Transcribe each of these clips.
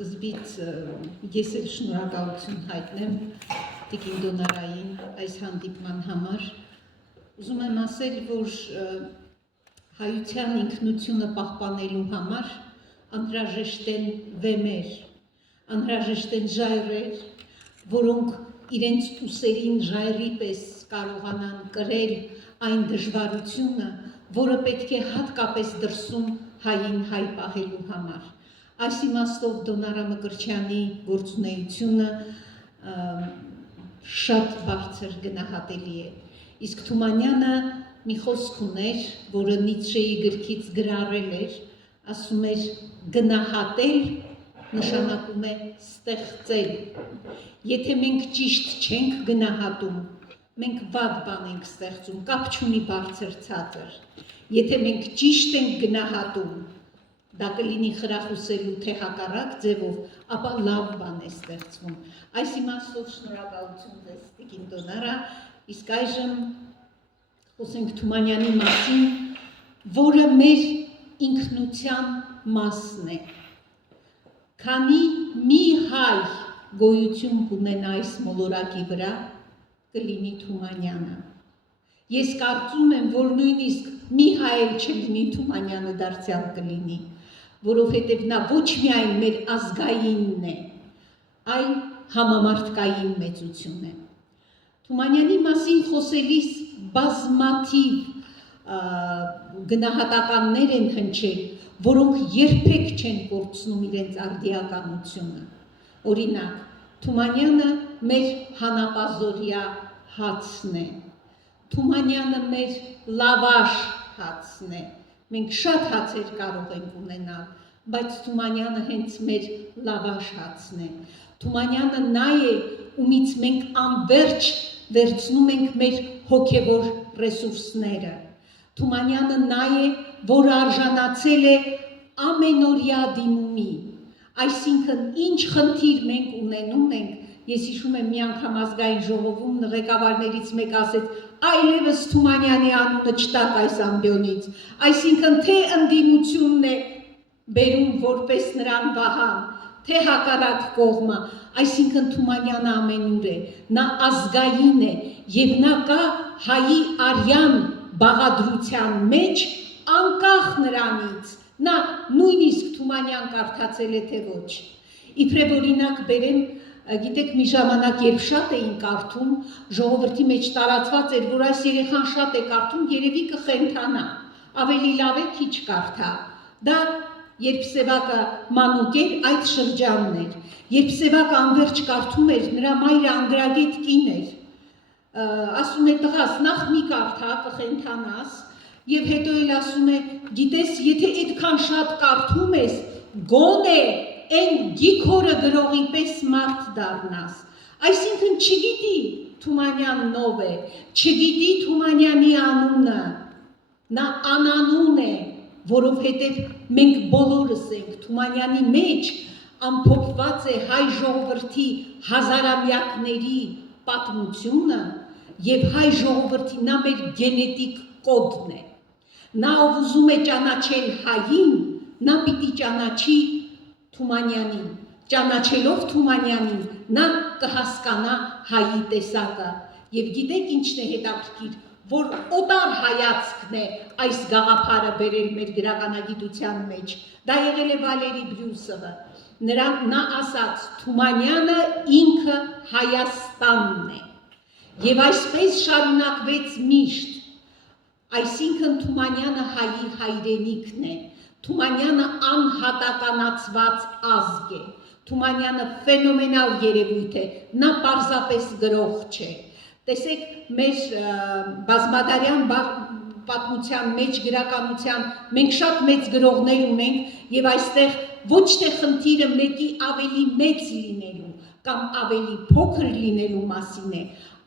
Սկզբից ես էլ շնորհակալություն հայտնեմ Տիկին Դոնարային այս հանդիպման համար։ Ուզում եմ ասել, որ հայության ինքնությունը պահպանելու համար անհրաժեշտ են վեմեր, անհրաժեշտ են ժայռեր, որոնք իրենց ուսերին ժայռի պես կարողանան կրել այն դժվարությունը, որը պետք է հատկապես դրսում հային հայ պահելու համար։ Այս իմաստով Դոնարա Մկրտչյանի գործունեությունը շատ բարձր գնահատելի է։ Իսկ Թումանյանը մի խոսք ուներ, որը Նիցշեի գրքից գրառել էր, ասում էր գնահատել նշանակում է ստեղծել։ Եթե մենք ճիշտ չենք գնահատում, մենք վատ բան ենք ստեղծում, կապ չունի բարձր ցածր։ Եթե մենք ճիշտ ենք գնահատում, դա կլինի խրախուսելու թե հակառակ ձևով, ապա լավ բան է ստեղծվում։ Այս իմաստով շնորհակալություն ձեզ Տիկին Դոնարա, իսկ այժմ խոսենք Թումանյանի մասին, որը մեր ինքնության մասն է։ Քանի մի հայ գոյություն կունենա այս մոլորակի վրա, կլինի Թումանյանը։ Ես կարծում եմ, որ նույնիսկ մի հայ էլ չլինի, Թումանյանը դարձյալ կլինի, որովհետև նա ոչ միայն մեր ազգայինն է, այլ համամարտկային մեծություն է։ Թումանյանի մասին խոսելիս բազմաթիվ գնահատականներ են հնչել, որոնք երբեք չեն կորցնում իրենց արդիականությունը։ Օրինակ, Թումանյանը մեր հանապազօրյա հացն է, Թումանյանը մեր լավաշ հացն է։ Մենք շատ հացեր կարող ենք ունենալ, բայց Թումանյանը հենց մեր լավաշ հացն է։ Թումանյանը նա է, ումից մենք անվերջ վերցնում ենք մեր հոգևոր ռեսուրսները։ Թումանյանը նա է, որ արժանացել է ամենօրյա դիմումի։ Այսինքն, ինչ խնդիր մենք ունենում ենք, ես հիշում եմ մի անգամ ազգային ժողովում ղեկավարներից մեկ ասեց, այլևս Թումանյանի անունը չտաք այս ամբիոնից, այսինքն թե ընդդիմությունն է բերում որպես նրան վահան, թե հակառակ կողմը, այսինքն Թումանյանը ամենուր է, նա ազգային է եւ նա կա հայի արյան բաղադրության մեջ անկախ նրանից, նա նույնիսկ Թումանյան կարդացել է թե ոչ։ Իբրև օրինակ բերեմ, գիտեք մի ժամանակ երբ շատ էին կարդում, ժողովրդի մեջ տարածված էր, որ այս երեխան շատ է կարդում, երևի կխենթանա, ավելի լավ է քիչ կարդա։ Դա երբ Սևակը մանուկ էր, այդ շրջանն էր։ Երբ Սևակը անվերջ կարդում էր, նրա մայրը անգրագետ կին էր։ Ասում է տղաս, նախ մի կարդա, կխենթանաս, եւ հետո էլ ասում է, գիտես, եթե այդքան շատ կարդում ես, գոնե այն գիքորը գրողի պես մարդ դառնաս։ Այսինքն չգիտի Թումանյանն ով է, չգիտի Թումանյանի անունը, նա անանուն է, որովհետև մենք բոլորս ենք Թումանյանի մեջ ամփոփված է հայ ժողովրդի հազարամյակների պատմությունը եւ հայ ժողովրդի նա մեր գենետիկ կոդն է։ Նա ով ուզում է ճանաչել հային, նա պիտի ճանաչի Թումանյանին, ճանաչելով Թումանյանին, նա կհասկանա հայի տեսակը։ Եվ գիտեք ինչն է հետաքրքիր, որ օտար հայացքն է այս գաղափարը բերել մեր գրականագիտության մեջ։ Դա եղել է Վալերի Բրյուսովը։ Նա ասաց, Թումանյանը ինքը Հայաստանն է։ Եվ այսպես շարունակվեց միշտ։ Այսինքն Թումանյանը հայի հայրենիքն է, Թումանյանը անհատականացված ազգ է, Թումանյանը ֆենոմենալ երևույթ է, նա պարզապես գրող չէ։ Տեսեք, մեր բազմադարյան պատմության մեջ գրականության մենք շատ մեծ գրողներ ունենք եւ այստեղ ոչ թե խնդիրը մեկի ավելի մեծ լինելու կամ ավելի փոքր լինելու մասին է,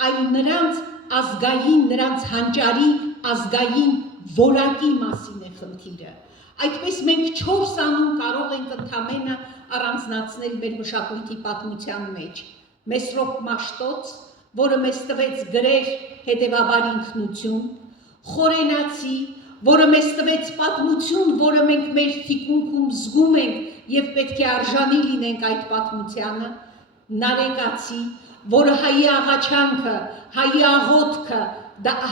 այլ նրանց ազգային, նրանց հանճարի ազգային որակի մասին է խնդիրը։ Այդպես մենք 4 անուն կարող ենք ընդամենը առանձնացնել մեր մշակույթի պատմության մեջ։ Մեսրոպ Մաշտոց, որը մեզ տվեց գրեր, հետևաբար ինքնություն, Խորենացի, որը մեզ տվեց պատմություն, որը մենք մեր թիկունքում զգում ենք եւ պետք է արժանի լինենք այդ պատմությանը, նարեկացի, որը հայի աղաչանքը, հայի աղոթքը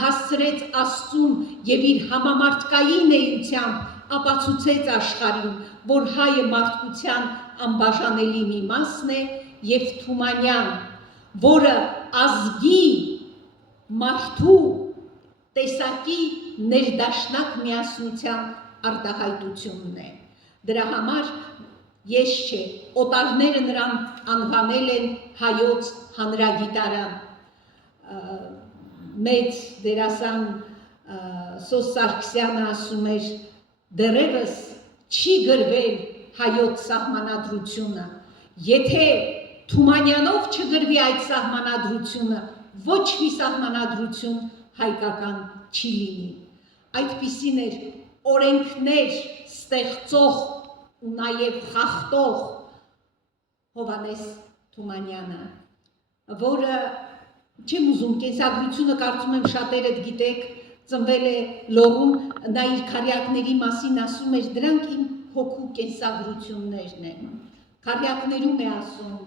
հասցրեց Աստծուն եւ իր համամարտկային էությամբ ապացուցեց աշխարհին, որ հայը մարդկության անբաժանելի մի մասն է, եւ Թումանյան, որը ազգի մարդու տեսակի ներդաշնակ միասնության արտահայտությունն է։ Դրա համար ես չէ, օտարները նրան անվանել են հայոց հանրագիտարան։ Մեծ դերասան Սոս Սարգսյանը ասում էր, դեռևս չի գրվել հայոց սահմանադրությունը, եթե Թումանյանով չգրվի այդ սահմանադրությունը, ոչ մի սահմանադրություն հայկական չի լինի։ Այդպիսին էր օրենքներ ստեղծող ու նաև խախտող Հովհաննես Թումանյանը, որը չեմ ուզում կենսագրությունը կարծում եմ շատերդ գիտեք, ծնվել է Լոռում, նա իր քարյակների մասին ասում էր, դրանք իմ հոգու կենսագրություններն են։ Քարյակներում է ասում,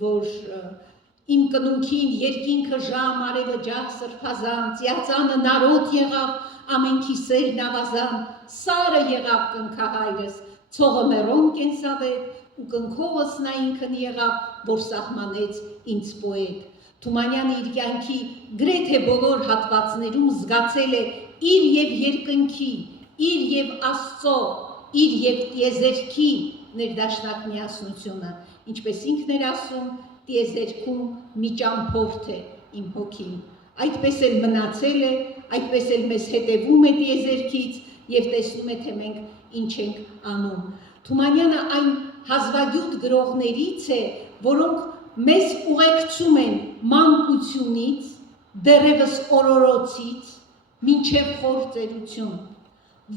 որ իմ կնունքին երկինքը ժամ, արևը ջահ սրբազան, ծիածանը նարոտ եղավ, ամենքի սերն ավազան, սարը եղավ կնքահայրս, ցողը մեռոն կենսավետ ու կնքովս նա ինքն եղավ, որ սահմանեց ինձ պոետ։ Թումանյանը իր կյանքի գրեթե բոլոր հատվածներում զգացել է իր եւ երկնքի, իր եւ Աստծո, իր եւ տիեզերքի ներդաշնակ միասնությունը, ինչպես ինքն էր ասում, տիեզերքում մի ճամփորդ է իմ հոգին, այդպես էլ մնացել է, այդպես էլ մեզ հետևում է տիեզերքից եւ տեսնում է, թե մենք ինչ ենք անում։ Թումանյանը այն հազվագյուտ գրողներից է, որոնք մեզ ուղեկցում են մանկությունից, դեռևս օրորոցից, մինչև խործերություն։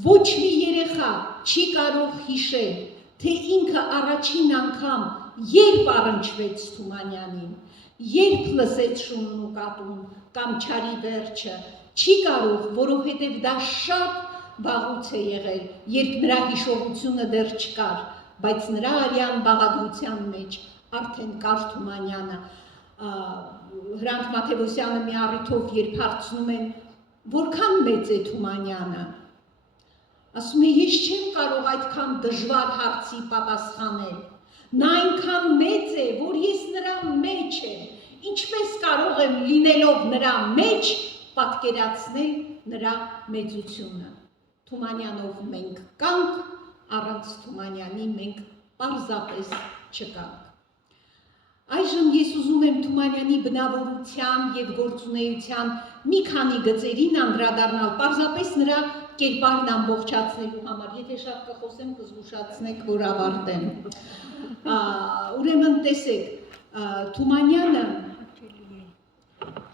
Ոչ մի երեխա չի կարող հիշել, թե ինքը առաջին անգամ երբ առնչվեց Թումանյանին, երբ լսեց շունն ու կատուն կամ չարի վերջը, չի կարող, որովհետև դա շատ վաղուց է եղել, երբ նրա հիշողությունը դեռ չկար, բայց նրա արյան բաղադրության մեջ արդեն կար Թումանյանը։ Հրանտ Մաթևոսյանը մի առիթով երբ հարցնում են, որքան մեծ է Թումանյանը, ասում է, ես չեմ կարող այդքան դժվար հարցի պատասխանել, նա այնքան մեծ է, որ ես նրա մեջ եմ, ինչպես կարող եմ լինելով նրա մեջ պատկերացնել նրա մեծությունը։ Թումանյանով մենք կանք, առանց Թումանյանի մենք պարզապես չկանք։ Այժմ ես ուզում եմ Թումանյանի բնավորության եւ գործունեության մի քանի գծերին անդրադառնալ, պարզապես նրա կերպարն ամբողջացնելու համար, եթե շատ կխոսեմ կզգուշացնեք, որ ավարտեմ։ Ուրեմն տեսեք, Թումանյանը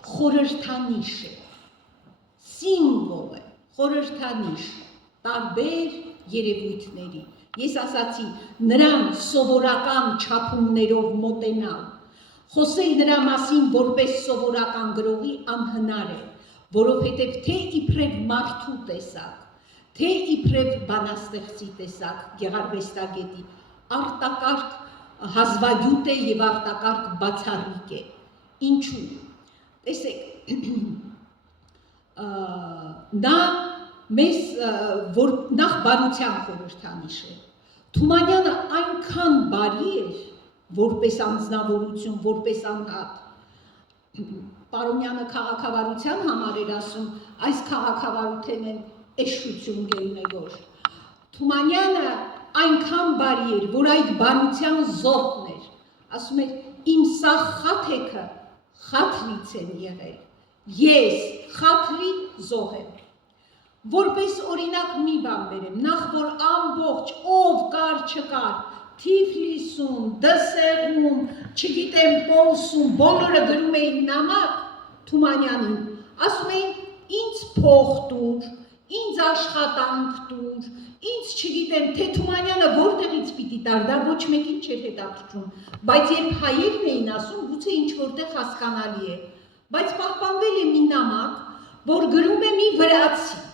խորհրդանիշ է, սիմվոլ է, խորհրդանիշ, տարբեր երևույթների։ Ես ասացի, նրան սովորական չափումներով մոտենալ, խոսել նրա մասին որպես սովորական գրողի անհնար է, որովհետև թե իբրև մարդու տեսակ, թե իբրև բանաստեղծի տեսակ, գեղարվեստագետի, արտակարգ հազվագյուտ է եւ արտակարգ բացառիկ է։ Ինչու՞։ Տեսեք, նա մեզ նախ բարության խորհրդանիշ է։ Թումանյանը այնքան բարի էր, որպես անձնավորություն, որպես անհատ։ Պարոնյանը քաղաքավարության համար էր ասում, այս քաղաքավարութեն են էշություն գելնեգոր։ Թումանյանը այնքան բարի էր, որ այդ բարության զոհն էր։ Ասում էր, իմ սաղ խաթեքը խաթրից են եղել, ես խաթրի զոհ եմ։ Որպես օրինակ մի բան բերեմ, նախ որ ամբողջ ով կար չկար, Թիֆլիսում, Դսեղում, չգիտեմ Պոլսում, բոլորը գրում էին նամակ Թումանյանին, ասում էին ինձ փող տուր, ինձ աշխատանք տուր, ինձ չգիտեմ, թե Թումանյանը որտեղից պիտի տար, դա ոչ մեկին չէր հետաքրքրում, բայց երբ հայերն էին ասում, գուցե ինչ որտեղ հասկանալի է, բայց պահպանվել է մի նամակ, որ գրում է մի վրացի,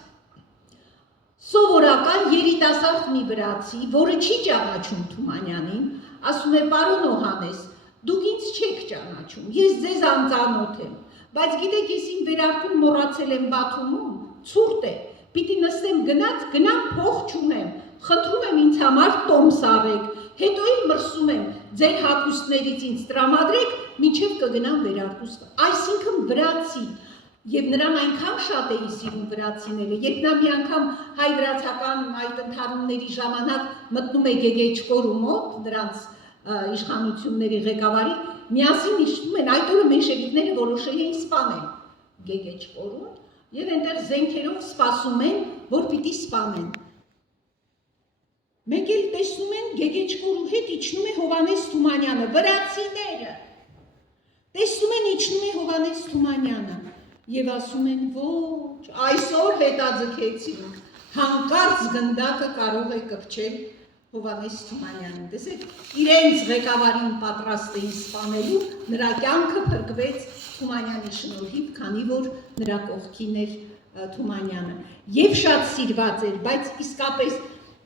Սովորական երիտասարդ մի վրացի, որը չի ճանաչում Թումանյանին, ասում է պարոն Օհանես, դուք ինձ չեք ճանաչում, ես ձեզ անծանոթ եմ, բայց գիտեք ես իմ վերարկուն մոռացել եմ Բաթումում, ցուրտ է, պիտի նստեմ գնամ փող չունեմ, խնդրում եմ ինձ համար տոմս արեք, հետո էլ մրսում եմ, ձեր հագուստներից ինձ տրամադրեք, մինչև կգնամ վերարկուս, այսինքն վրացի, Եվ նրան այնքան շատ էի սիրում վրացիները, երբ նա մի անգամ հայ-վրացական այդ ընդհարումների ժամանակ մտնում է Գեգեչկորու մոտ, նրանց իշխանությունների ղեկավարի, միասին իշխում են, այդ օրը մենշևիկները որոշել էին սպանել Գեգեչկորուն, եւ այնտեղ զենքերով սպասում են, որ պիտի սպանեն։ Մեկ էլ տեսնում են Գեգեչկորու հետ իջնում է Հովհաննես Թումանյանը, վրացիները, տեսնում են իջնում է Հովհաննես Թումանյանը, Եվ ասում են, ոչ, այսօր հետաձգեցինք, հանկարծ գնդակը կարող է կպչել Հովհաննես Թումանյանին, տեսեք, իրենց ղեկավարին պատրաստ էին սպանելու, նրա կյանքը փրկվեց Թումանյանի շնորհիվ, քանի որ նրա կողքին էր Թումանյանը, եւ շատ սիրված էր, բայց իսկապես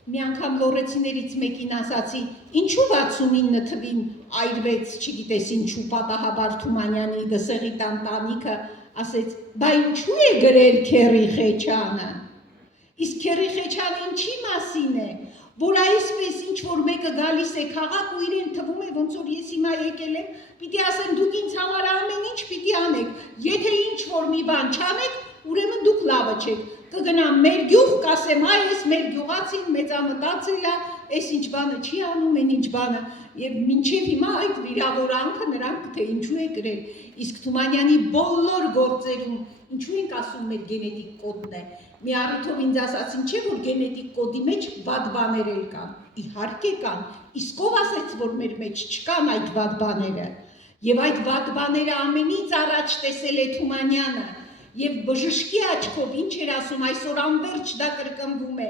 մի անգամ լոռեցիներից մեկին ասացի, ինչու 69 թվին այրվեց, չգիտես ինչու պատահաբար Թումանյանի Դսեղի տանտանիքը, ասեց, բա ինչու է գրել Քերի Խեչյանը, իսկ Քերի Խեչյանը ինչի մասին է, որ այսպես ինչ-որ մեկը գալիս է քաղաք ու իրեն թվում է, ոնց որ ես հիմա եկել եմ, պիտի ասեմ, դուք ինձ համար ամեն ինչ պիտի անեք, եթե ինչ-որ մի բան չանեք, ուրեմն դուք լավը չեք, կգնամ մեր գյուղ, կասեմ, այ ես մեր գյուղացին մեծամտածել է, այս ինչ բանը չի անում, այն ինչ բանը, եւ մինչեւ հիմա այդ վիրավորանքը նրանք թե ինչու է գրել, իսկ Թումանյանի բոլոր գործերում ինչու ենք ասում մեր գենետիկ կոդն է, մի առիթով ինձ ասացին, չէ որ գենետիկ կոդի մեջ վատ բաներ էլ կան, իհարկե կան, իսկ ով ասեց, որ մեր մեջ չկան այդ վատ բաները, եւ այդ վատ բաները ամենից առաջ տեսել է Թումանյանը, եւ բժշկի աչքով ինչ էր ասում, այսօր անverջ դա կրկնվում է,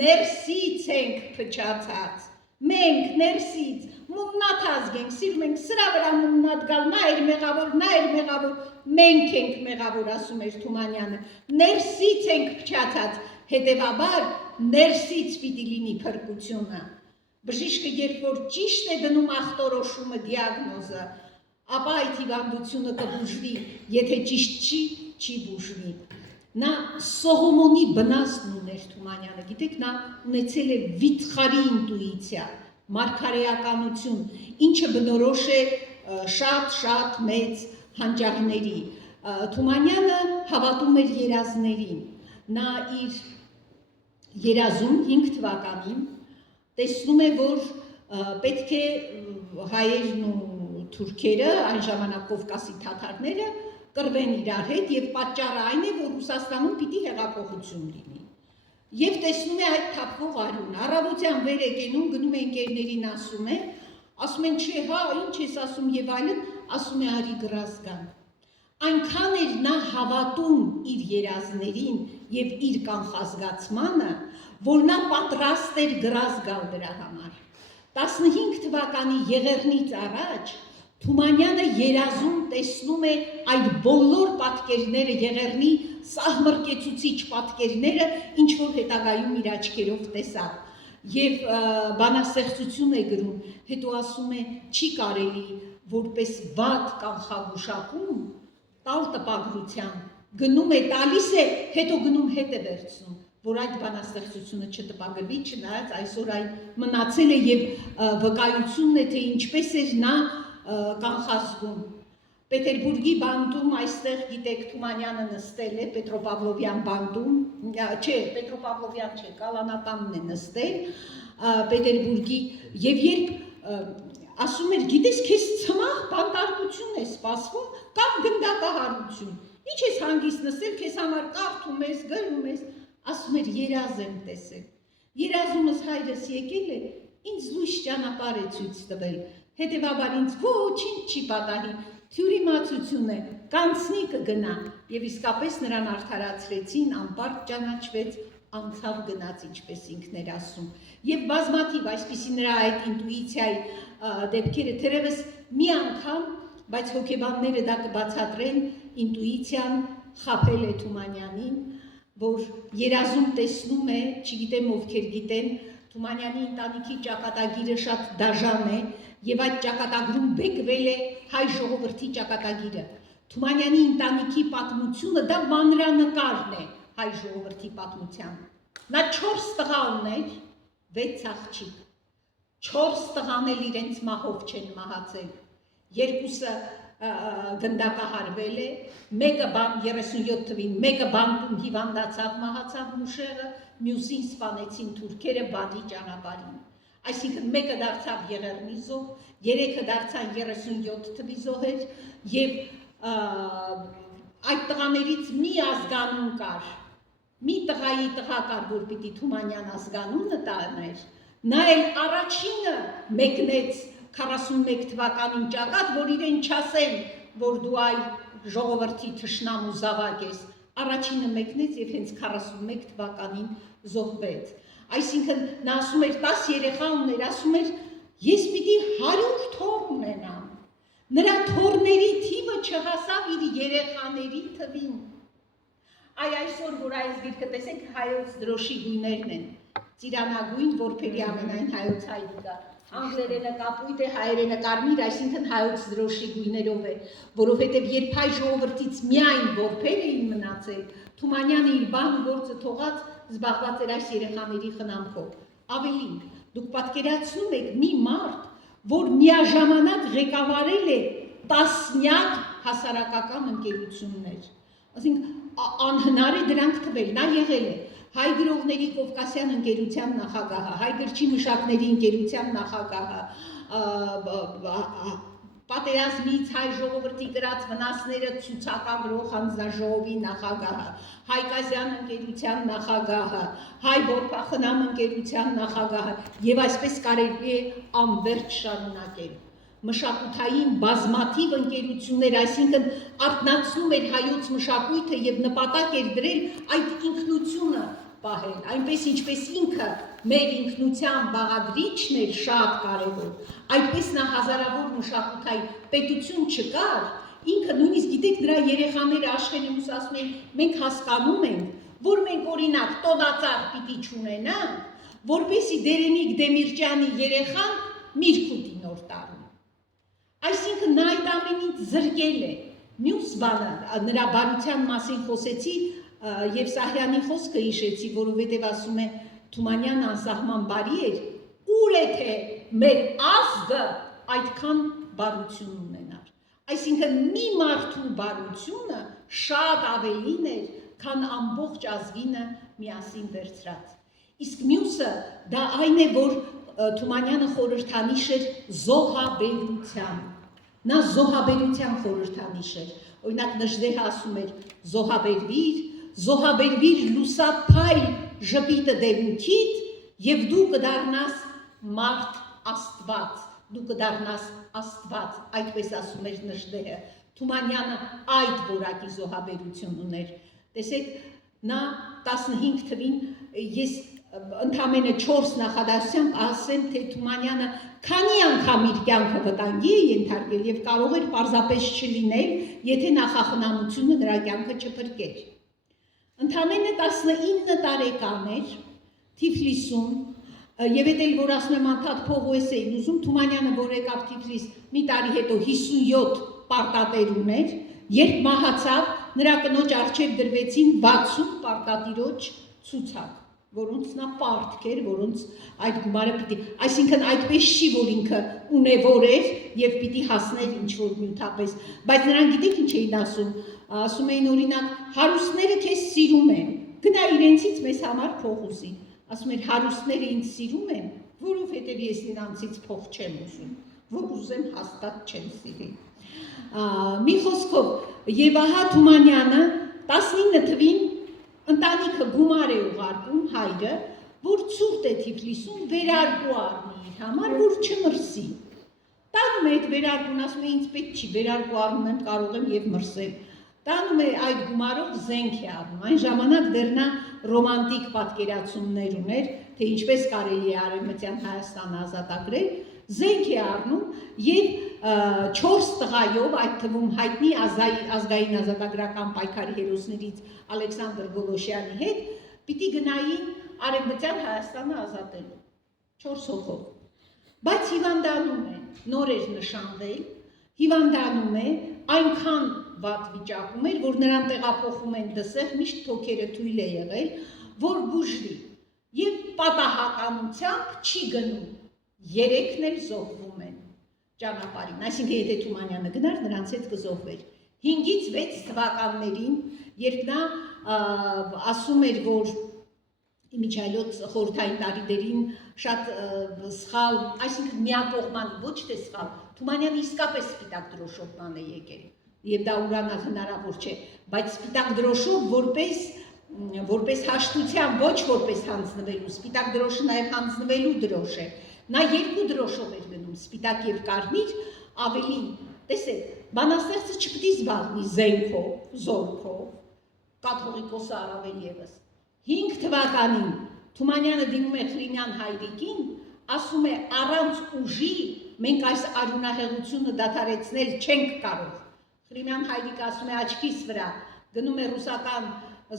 ներսից ենք փչացած, մենք ներսից, մուննատ ազգ ենք, սիրում ենք սրա վրա մուննատ գալ, նա էր մեղավոր, մենք ենք մեղավոր, ասում էր Թումանյանը, ներսից ենք փչացած, հետևաբար ներսից պիտի լինի փրկությունը, բժիշկը երբ որ ճիշտ է դնում ախտորոշումը դիագնոզը, ապա այդ հիվանդությունը կբուժվի, եթե ճիշտ չի բուժվի, նա Սողոմոնի բնազդն ուներ Թումանյանը, գիտեք, նա ունեցել է վիթխարի ինտուիցիա, մարգարեականություն, ինչը բնորոշ է շատ մեծ հանճարների, Թումանյանը հավատում էր երազներին, նա իր երազում 5 թվականին տեսնում է, որ պետք է հայերն ու թուրքերը, այն ժամանակ Կովկասի թաթարները կռվեն իրար հետ եւ պատճառը այն է, որ Ռուսաստանում պիտի հեղափոխություն լինի։ Եվ տեսնում է այդ թափվող արյունը, առավոտյան վեր է կենում, գնում է ընկերներին ասում են, չէ, հա, ինչ ես ասում եւ այլն, ասում է արի գրազ գան։ Այնքան էր նա հավատում իր երազներին եւ իր կանխազգացմանը, որ նա պատրաստ էր գրազ գալ դրա համար։ 15 թվականի Եղեռնից առաջ Թումանյանը երազում տեսնում է այդ բոլոր պատկերները, Եղեռնի սահմռկեցուցիչ պատկերները, ինչ որ հետագայում իր աչքերով տեսավ։ Եվ բանաստեղծություն է գրում, հետո ասում է, չի կարելի որպես վատ կանխագուշակում տալ տպագրության, գնում է, տալիս է, հետո գնում հետ է վերցնում, որ այդ բանաստեղծությունը չտպագրվի, չնայած այսօր այն մնացել է եւ վկայությունն է, թե ինչպես էր նա կանխազգում։ Պետերբուրգի բանտում այստեղ գիտեք Թումանյանը նստել է Պետրոպավլովյան բանտում, չէ, Պետրոպավլովյան չէ, Կալանատանն է նստել Պետերբուրգի եւ երբ ասում էր, գիտես, քեզ ցմահ բանտարկություն է սպասվում կամ գնդակահարություն։ Ինչ ես հանգիստ նստել, քեզ համար կարդում ես, գրում ես, ասում էր երազ եմ տեսել։ Երազումս հայրս եկել է, ինձ լույս ճանապարհ է ցույց տվել։ Հետևաբար ինձ ոչինչ չի պատահի, թյուրիմացություն է, կանցնի կգնա, եւ իսկապես նրան արդարացրեցին, անպարտ ճանաչվեց, անցավ գնաց, ինչպես ինքն էր ասում։ Եվ բազմաթիվ այսպիսի նրա այդ ինտուիցիայի դեպքերը թերևս մի անգամ, բայց հոգեբանները դա կբացատրեն, ինտուիցիան խաբել է Թումանյանին, որ երազում տեսնում է, չգիտեմ ովքեր գիտեն, Թումանյանի ընտանիքի ճակատագիրը շատ դաժան է եւ այդ ճակատագրում բեկվել է հայ ժողովրդի ճակատագիրը։ Թումանյանի ընտանիքի պատմությունը դա մանրանկարն է հայ ժողովրդի պատմության։ Նա 4 տղա ուներ, 6 աղջիկ։ 4 տղան էլ իրենց մահով չեն մահացել։ Երկուսը գնդակահարվել է, մեկը 37 թվին, մեկը բանտում հիվանդացավ, մահացավ մուշեղը, մյուսին սպանեցին թուրքերը բադի ճանապարհին։ Այսինքն մեկը դարձավ Եղեռնի զոհ, 3-ը դարձան 37 թվի զոհեր եւ այդ տղաներից մի ազգանուն կար, մի տղայի տղա կար, որ պիտի Թումանյան ազգանունը տաներ, նա էլ առաջինը մեկնեց 41 թվականին ճակատ, որ իրեն չասեն, որ դու այ ժողովրդի թշնամու զավակ ես, առաջինը մեկնեց եւ հենց 41 թվականին զոհվեց։ Այսինքն նա ասում էր 10 երեխա ուներ, ասում էր ես պիտի 100 թոռ ունենամ։ Նրա թոռների թիվը չհասավ իր երեխաների թվին։ Այսօր որ այս գիրքը տեսեք հայոց դրոշի գույներն են, ծիրանագույն, որբերի ամենայն հայոց հայրիկա, անգլերենը կապույտ է, հայերենը կարմիր, այսինքն հայոց դրոշի գույներով է, որովհետև երբ հայ ժողովրդից միայն որբեր էին մնացել, Թումանյանը իր բան գործը թողած զբաղված էր այս երեխաների խնամքով։ Ավելին, դուք պատկերացնում եք մի մարդ, որ միաժամանակ ղեկավարել է տասնյակ հասարակական ընկերություններ, ասենք անհնար է դրանք թվել, նա եղել է Հայ գրողների Կովկասյան ընկերության նախագահը, հայ գրչի մշակների ընկերության նախագահը, պատերազմից հայ ժողովրդի կրած վնասները ցուցակագրող հանձնաժողովի նախագահը, Հայկազյան ընկերության նախագահը, հայ որբախնամ ընկերության նախագահը եւ այսպես կարելի է անվերջ շարունակել։ Մշակութային բազմաթիվ ընկերություններ, այսինքն արտնացնում էր հայոց մշակույթը եւ նպատակ էր դրել այդ ինքնությունը պահել, այնպես ինչպես ինքը մեր ինքնության բաղադրիչն էր շատ կարևոր, այդպես նա հազարավոր մշակութային պետություն չկար, ինքը նույնիսկ գիտեք նրա երեխաները Աշխենումս ասում են, մենք հասկանում ենք, որ մենք օրինակ տոնածառ պիտի չունենանք, որպեսզի Դերենիկ Դեմիրճյանի երեխան միրգ ուտի նոր տարում։ Այսինքն նա այդ ամենից զրկել է։ Մյուս բանը, նրա բարության մասին խոսեցի եւ Սահյանի խոսքը հիշեցի, որովհետեւ ասում է Թումանյան անսահման բարի էր, ուր է թե մեր ազգը այդքան բարություն ունենար։ Այսինքն մի մարդու բարությունը շատ ավելին էր, քան ամբողջ ազգինը միասին վերցրած։ Իսկ մյուսը դա այն է, որ Թումանյանը խորհրդանիշ էր զոհաբերության։ Նա զոհաբերության խորհրդանիշ էր։ Օրինակ Նժդեհը ասում էր զոհաբերվիր, զոհաբերվիր լուսափայլ ժպիտը դեմքիդ եւ դու կդառնաս մարդ Աստված, դու կդառնաս Աստված, այդպես ասում էր Նժդեհը։ Թումանյանը այդ որակի զոհաբերություն ուներ։ Տեսեք, նա 15 թվին ես ընդամենը 4 նախադասությամբ ասեմ, թե Թումանյանը քանի անգամ իր կյանքը վտանգի է ենթարկել եւ կարող էր պարզապես չլինել, եթե նախախնամությունը նրա կյանքը չփրկեր։ Ընդամենը 19 տարեկան էր Թիֆլիսում, եւ էդ էլ որ ասում եմ անդադ փողոց էին ուզում, Թումանյանը որ եկավ Թիֆլիս մի տարի հետո 57 պարտատեր ուներ, երբ մահացավ, նրա կնոջ առջև դրվեցին 60 պարտատիրոջ ցուցակ, որոնց նա պարտք էր, որոնց այդ գումարը պիտի, այսինքն այդպես չի, որ ինքը ունևոր էր եւ պիտի հասներ ինչ-որ նյութապես, բայց նրանք գիտեք ինչ էին ասում էին օրինակ, հարուստները քեզ սիրում են, գնա իրենցից մեզ համար փող ուզի, ասում էր հարուստները ինձ սիրում են, որովհետեւ ես նրանցից փող չեմ ուզում, որ ուզեմ հաստատ չեմ սիրի։ Մի խոսքով, եւ ահա Թումանյանը 19 թվին ընտանիքը գումար է ուղարկում հայրը, որ ցուրտ է Թիֆլիսում վերարգու առնի իր համար, որ չմրսի։ Տանում է այդ վերարգուն, ասում է ինձ պետք չի, վերարգու առնում եմ, կարող եմ եւ մրսել։ Տանում է այդ գումարով զենք է առնում։ Այն ժամանակ դեռ նա ռոմանտիկ պատկերացումներ ուներ, թե ինչպես կարելի է Արևմտյան Հայաստանը ազատագրել, զենք է առնում եւ 4 տղայով, այդ թվում հայտնի ազգային ազատագրական պայքարի հերոսներից Ալեքսանդր Գոլոշյանի հետ, պիտի գնային Արևմտյան Հայաստանը ազատելու 4 հոգով։ Բայց հիվանդանում է, նոր էր նշանվել, հիվանդանում է, այնքան վատ վիճակում էր, որ նրան տեղափոխում են դսեղ, միշտ թոքերը թույլ է եղել, որ բուժվի եւ պատահականությամբ չի գնում, 3-ն էլ զոհվում են ճանապարհին, այսինքն եթե Թումանյանը գնար, նրանց հետ կզոհվեր։ 5-ից 6 թվականներին, երբ նա ասում էր, որ իմիջիայլոց խորհրդային տարիներին շատ սխալ, այսինքն միակողմանի, ոչ թե սխալ, Թումանյանը իսկապես սպիտակ դրոշով է եկել, եւ դա ուրանալ հնարավոր չէ, բայց սպիտակ դրոշով որպես հաշտության, ոչ որպես հանձնվելու, սպիտակ դրոշը նաեւ հանձնվելու դրոշ է։ Նա 2 դրոշով էր գնում, սպիտակ եւ կարմիր, ավելին, տեսեք, բանաստեղծը չպետք է զբաղվի զենքով, զորքով, կաթողիկոսը առավել եւս։ 5 թվականին Թումանյանը դիմում է Խրիմյան հայրիկին, ասում է առանց ուժի մենք այս արյունահեղությունը դադարեցնել չենք կարող։ Խրիմյան հայրիկը ասում է աչքիս վրա, գնում է ռուսական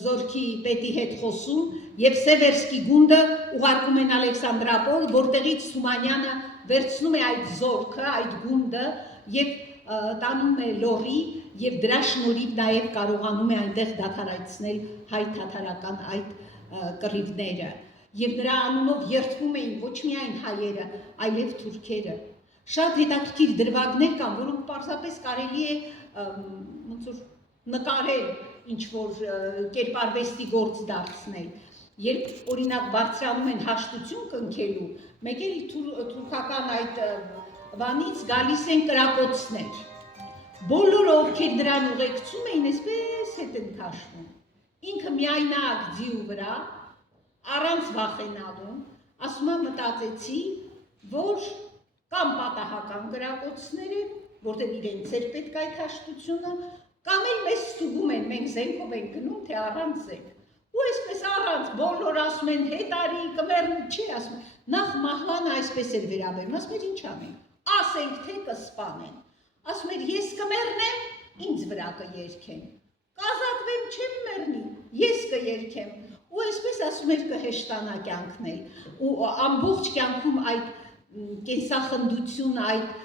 զորքի պետի հետ խոսում եւ Սևերսկի գունդը ուղարկում են Ալեքսանդրապոլ, որտեղից Թումանյանը վերցնում է այդ զորքը, այդ գունդը եւ տանում է Լոռի եւ դրա շնորհիվ նաեւ կարողանում է այնտեղ դադարեցնել հայ-թաթարական այդ կռիվները եւ նրա անունով երդվում էին ոչ միայն հայերը, այլև թուրքերը։ Շատ հետաքրքիր դրվագներ կան, որոնք պարզապես կարելի է ոնց որ նկարել, ինչ որ կերպարվեստի գործ դարձնել։ Երբ օրինակ բարձրանում են հաշտություն կնքելու, մեկ էլ թուրքական այդ բանից գալիս են կրակոցներ։ Բոլորը ովքեր դրան ուղեկցում էին, այսպես հետ են քաշվում։ Ինքը միայնակ ձիու վրա, առանց վախենալու, ասում է մտածեցի, որ կամ պատահական կրակոցներ են, որտեղ իրենց էր պետք այդ հաշտությունը, կամ էլ մեզ ստուգում են, մենք զենքով ենք գնում, թե առանց զենք։ Ու այսպես առանց, բոլոր ասում են հետ արի, կմեռնի, չի ասում, նախ մահվանը այսպես էր վերաբերում, ասում էր ինչ անենք, ասենք թե կսպանեն, ասում էր ես կմեռնեմ, ինձ վրա կերքեն, կազատվեմ չեմ մեռնի, ես կերքեմ, ու այսպես ասում էր կհեշտանա կյանքն էլ, ու ամբողջ կյանքում այդ կենսախնդությունը, այդ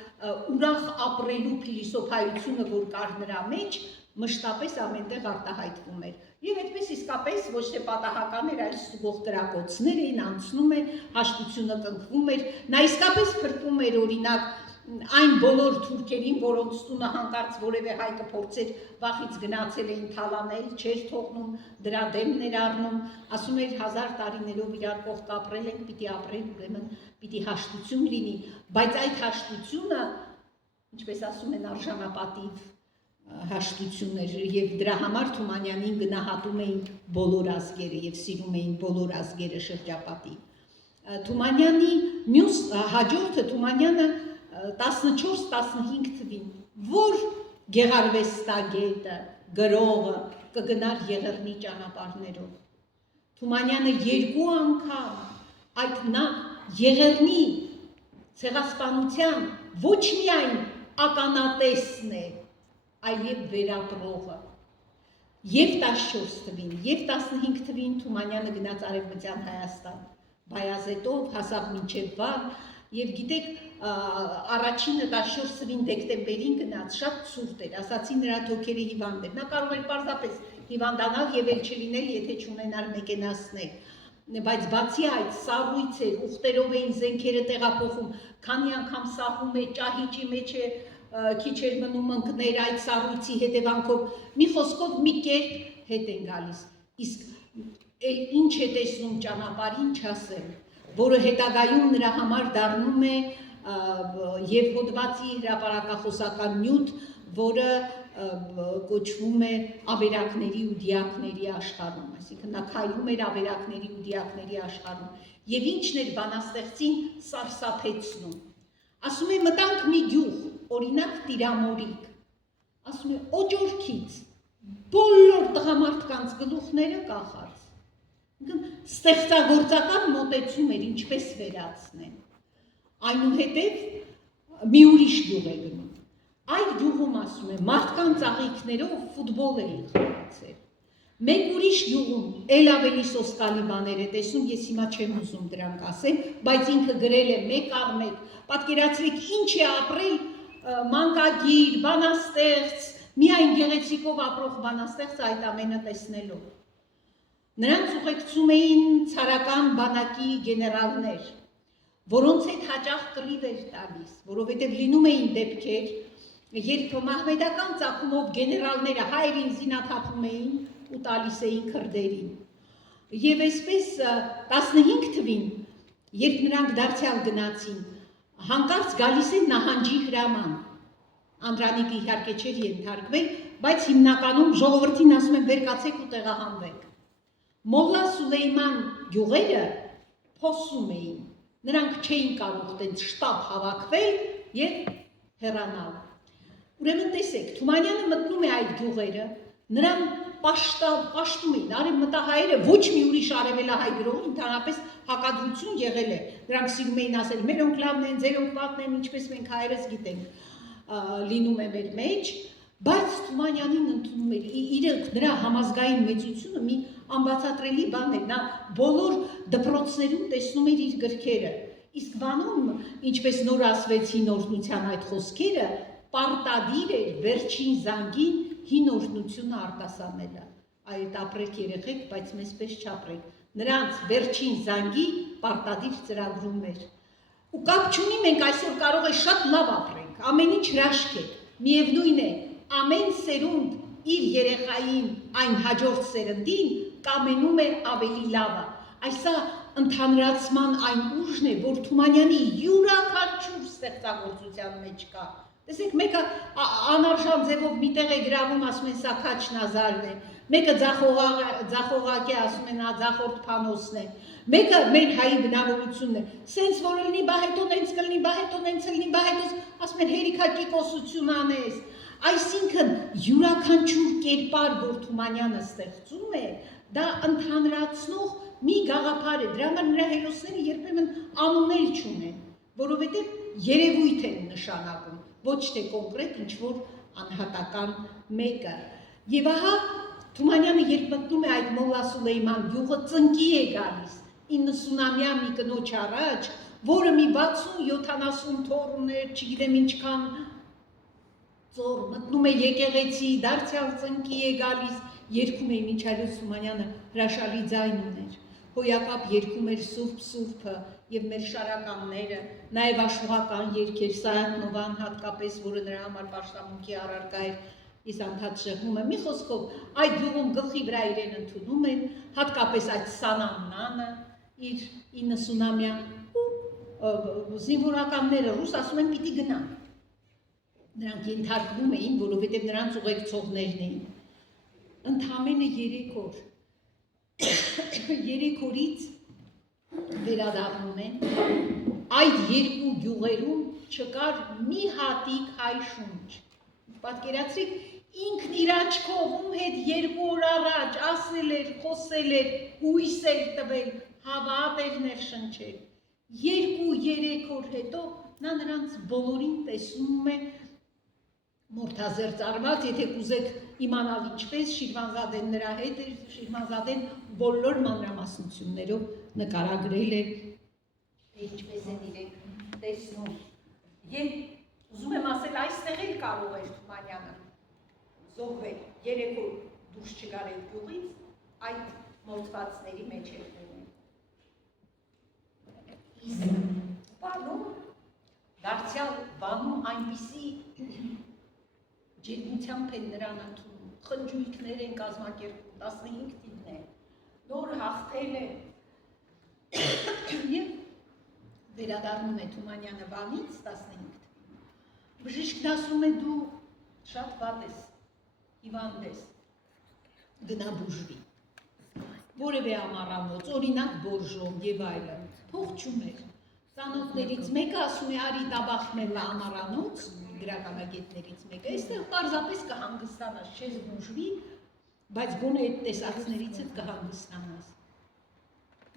ուրախ ապրելու փիլիսոփայությունը, որ կար նրա մեջ, մշտապես ամենտեղ արտահայտվում էր։ Եվ այդպես իսկապես ոչ թե պատահական էր, այլ ստուգող կրակոցներ էին, անցնում էր, հաշտությունը կնքվում էր, նա իսկապես փրկում էր օրինակ այն բոլոր թուրքերին, որոնց տունը հանկարծ որևէ հայ կփորձեր վախից գնացել էին թալանել, չէր թողնում, դրա դեմն էր առնում, ասում էր 1000 տարիներով իրար կողք ապրել են, պիտի ապրեն, ուրեմն պիտի հաշտություն լինի, բայց այդ հաշտությունը, ինչպես ասում են, արժանապատիվ հաշտություն էր եւ դրա համար Թումանյանին գնահատում էին բոլոր ազգերը եւ սիրում էին բոլոր ազգերը շրջապատի։ Թումանյանի մյուս հաջորդը Թումանյանը 14-15 թվին, որ գեղարվեստագետը, գրողը կգնար Եղեռնի ճանապարհներով։ Թումանյանը 2 անգամ այդ նա Եղեռնի ցեղասպանության ոչ միայն ականատեսն է, այլև վերապրողը։ Եվ 14 թվին, եւ 15 թվին Թումանյանը գնաց Արևմտյան Հայաստան, Բայազետով հասավ մինչև Վան, եւ գիտեք, առաջինը 14 թվին դեկտեմբերին գնաց, շատ ցուրտ էր, ասացի նրա թոքերը հիվանդ էր, նա կարող էր պարզապես հիվանդանալ եւ էլ չլիներ, եթե չունենար մեքենասներ, բայց բացի այդ սառույց էր, ուխտերով էին զենքերը տեղափոխում, քանի անգամ սահում է, ճահիճի մեջ է քիչ էր մնում ընկներ այդ սառույցի հետևանքով, մի խոսքով մի կերպ հետ են գալիս, իսկ ինչ է տեսնում ճանապարհին չասեմ, որը հետագայում նրա համար դառնում է եւ հոդվածի հրապարակախոսական նյութ, որը կոչվում է ավերակների ու դիակների աշխարհում, այսինքն նա քայլում էր ավերակների ու դիակների աշխարհում, եւ ինչն էր բանաստեղծին սարսափեցնում, ասում է մտանք մի գյուղ, օրինակ Տիրամորիկ, ասում է օջորքից բոլոր տղամարդկանց գլուխները կախած, ստեղծագործական մոտեցում էր ինչպես վերացնեն, Այնուհետև մի ուրիշ գյուղ է գնում։ Այդ գյուղում ասում է մարդկանց աղիքներով ֆուտբոլ էի խաղացել։ Մեկ ուրիշ գյուղում էլ ավելի սոսկալի բաներ է տեսնում, ես հիմա չեմ ուզում դրանք ասեմ, բայց ինքը գրել է մեկ առ մեկ, պատկերացրեք ինչ է ապրել մանկագիր, բանաստեղծ, միայն գեղեցիկով ապրող բանաստեղծ այդ ամենը տեսնելով։ Նրանց ուղեկցում էին ցարական բանակի գեներալներ, որոնց հետ հաճախ կռիվ էր տալիս, որովհետև լինում էին դեպքեր, երբ մահմեդական ծագումով գեներալները հայերին զինաթափում էին ու տալիս էին քրդերին։ Եվ այսպես 15 թվին, երբ նրանք դարձյալ գնացին, հանկարծ գալիս են նահանջի հրաման։ Անդրանիկը իհարկե չէր ենթարկվել, բայց հիմնականում ժողովրդին ասում են վեր կացեք ու տեղահանվեք։ Մոլլա Սուլեյման գյուղերը փոսում էին, նրանք չէին կարող տենց շտապ հավաքվել և հեռանալ։ Ուրեմն տեսեք, Թումանյանը մտնում է այդ գյուղերը, նրան պաշտում էին, արևմտահայերը ոչ մի ուրիշ արևելահայ գրողի ընդհանրապես հակադրություն եղել է, նրանք սիրում էին ասել, մերոնք լավն են, ձերոնք վատն են, ինչպես մենք հայերս գիտենք, լինում է մեր մեջ, բայց Թումանյանին ընդունում էր, իրենք նրա համազգային մեծությունը մի անբացատրելի բան է, նա բոլոր դպրոցներում տեսնում էր իր գրքերը, իսկ բանում, ինչպես նոր ասվեց հին օրհնության այդ խոսքերը, պարտադիր էր վերջին զանգին հին օրհնությունը արտասանելը, այդ ապրեք երեխեք, բայց մեզ պես չապրեք, նրանց վերջին զանգի պարտադիր ծրագրում էր, ու կապ չունի մենք այսօր կարող է շատ լավ ապրենք, ամեն ինչ հրաշք է, միևնույն է, ամեն սերունդ իր երեխային այն հաջորդ սերնդին կամենում է ավելի լավը, այսա ընդհանրացման այն ուժն է, որ Թումանյանի յուրաքանչյուր ստեղծագործության մեջ կա, տեսեք, մեկը անարժան ձևով մի տեղ է գրավում, ասում են սա Քաչ Նազարն է, մեկը ձախողակ է, ասում են ձախորդ Փանոսն է, մեկը մեր հայի բնավորությունն է, սենց որ լինի, բա հետո նենց կլինի, բա հետո նենց կլինի, բա հետո ասում են հերիքակի կոսություն անես, այսինքն յուրաքանչյուր կերպար, որ Թումանյանը ստեղծում է, դա ընդհանրացնող մի գաղափար է, դրա համար նրա հերոսները երբեմն անուններ չունեն, որովհետև երևույթ են նշանակում, ոչ թե կոնկրետ ինչ-որ անհատական մեկը։ Եվ ահա Թումանյանը երբ մտնում է այդ Մոլլա Սուլեյման գյուղը ծնկի է գալիս 90-ամյա մի կնոջ առաջ, որը մի 60-70 թոռ ուներ, չգիտեմ ինչքան ծոր, մտնում է եկեղեցի, դարձյալ ծնկի է գալիս, երգում է Միչայել Թումանյանը հրաշալի ձայն ուներ, հոյակապ երգում էր Սուրբը և մեր շարականները, նաև աշխուհական երգեր, Սայաննովան հատկապես, որը նրա համար պաշտամունքի առարկա էր, ես անդադ շեղում եմ, մի խոսքով, այդ գյուղում գլխի վրա իրեն ընդունում են, հատկապես այդ Սանամնանը, իր 90-ամյա, ու զինվորականները ռուս ասում են պիտի գնան, նրանք ենթարկվում էին, որովհետև նրանց ուղեկցողներն էին, ընդամենը 3 օր, 3 օրից վերադառնում են, այդ 2 գյուղերում չկար մի հատիկ հայ շունչ, պատկերացրեք, ինքն իր աչքով ում հետ 2 օր առաջ ասել էր, խոսել էր, հույս էր տվել, հավատ էր ներշնչել, 2-3 օր հետո նա նրանց բոլորին տեսնում է Մորթազերծ արված, եթե կուզեք իմանալ ինչպես, Շիրվանզադեն նրա հետ էր, Շիրվանզադեն բոլոր մանրամասնություններով նկարագրել է, թե ինչպես են իրենք տեսնում։ Եվ ուզում եմ ասել, այստեղ էլ կարող էր Թումանյանը զոհվել, 3 օր դուրս չգար այդ գյուղից, այդ մորթվածների մեջ էր դնում։ Իսկ բանում, դարձյալ բանում այնպիսի ջերմությամբ են նրան ընդունում, խնջույքներ են կազմակերպում, 15 թիվն է, նոր հաղթել է և վերադառնում է Թումանյանը բանից 15 թվին, բժիշկն ասում է դու շատ վատ ես, հիվանդ ես, գնա բուժվի, որևէ ամառանոց, օրինակ Բորժոմ և այլն, փող չուներ, ծանոթներից մեկը ասում է արի տաբախմելը ամառանոց, գրականագետներից մեկը, այստեղ պարզապես կհանգստանաս, չես բուժվի, բայց գոնե այդ տեսածներից էլ կհանգստանաս։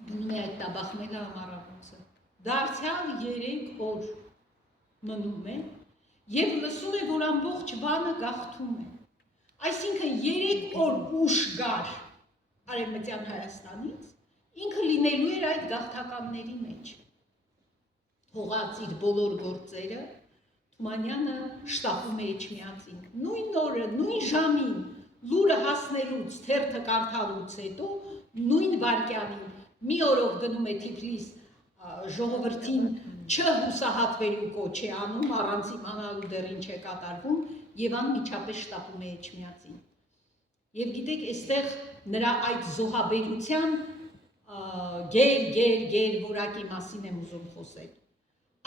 Գնում է այդ տաբախմելը ամառանոցը, դարձյալ 3 օր մնում է և լսում է, որ ամբողջ բանը գաղթում է։ Այսինքն 3 օր ուշ գար Արևմտյան Հայաստանից, ինքը լինելու էր այդ գաղթականների մեջ։ Թողած իր բոլոր գործերը, Թումանյանը շտապում է Էջմիածին։ Նույն օրը, նույն ժամին, լուրը հասնելուց, թերթը կարդալուց հետո, նույն վայրկյանին մի օրով գնում է Թիֆլիս ժողովրդին չհուսահատվելու կոչ է անում, առանց իմանալու դեռ ինչ է կատարվում, և անմիջապես շտապում է Էջմիածին։ Եվ գիտեք, այստեղ նրա այդ զոհաբերության գեր որակի մասին եմ ուզում խոսել։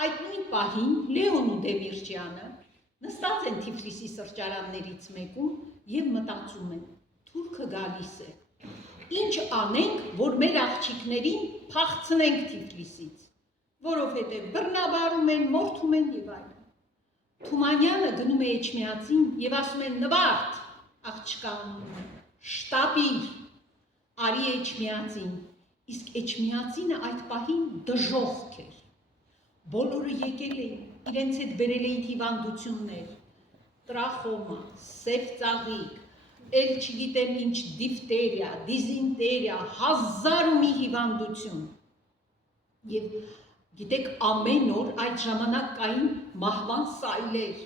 Այդ նույն պահին Լեոն ու Դեմիրճյանը նստած են Թիֆլիսի սրճարաններից մեկում և մտածում են, թուրքը գալիս է, ինչ անենք, որ մեր աղջիկներին փախցնենք Թիֆլիսից, որովհետև բռնաբարում են, մորթում են և այլն։ Թումանյանը գնում է Էջմիածին և ասում են նվարդ, աղջկան, շտապիր, արի Էջմիածին, իսկ Էջմիածինը այդ պահին դժոխք էր։ Բոլորը եկել էին, իրենց հետ բերել էին հիվանդություններ, տրախոմա, սև ծաղիկ, էլ չգիտեմ ինչ դիֆտերիա, դիզինտերիա, 1000 ու մի հիվանդություն։ Եվ գիտեք, ամեն օր այդ ժամանակ կային մահվան սայլեր։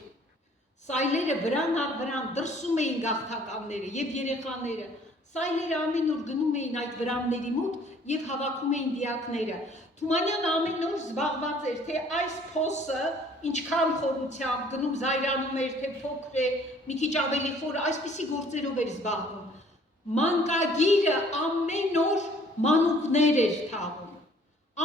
Սայլերը վրան առ վրան դրսում էին գաղթականները և երեխաները։ Սայլերը ամեն օր գնում էին այդ վրանների մոտ և հավաքում էին դիակները։ Թումանյանը ամեն օր զբաղված էր, թե այս փոսը ինչքան խորությամբ գնում զայրանում էր, թե փոքր է, մի քիչ ավելի խորը, այսպիսի գործերով էր զբաղվում։ Մանկագիրը ամեն օր մանուկներ էր թաղում։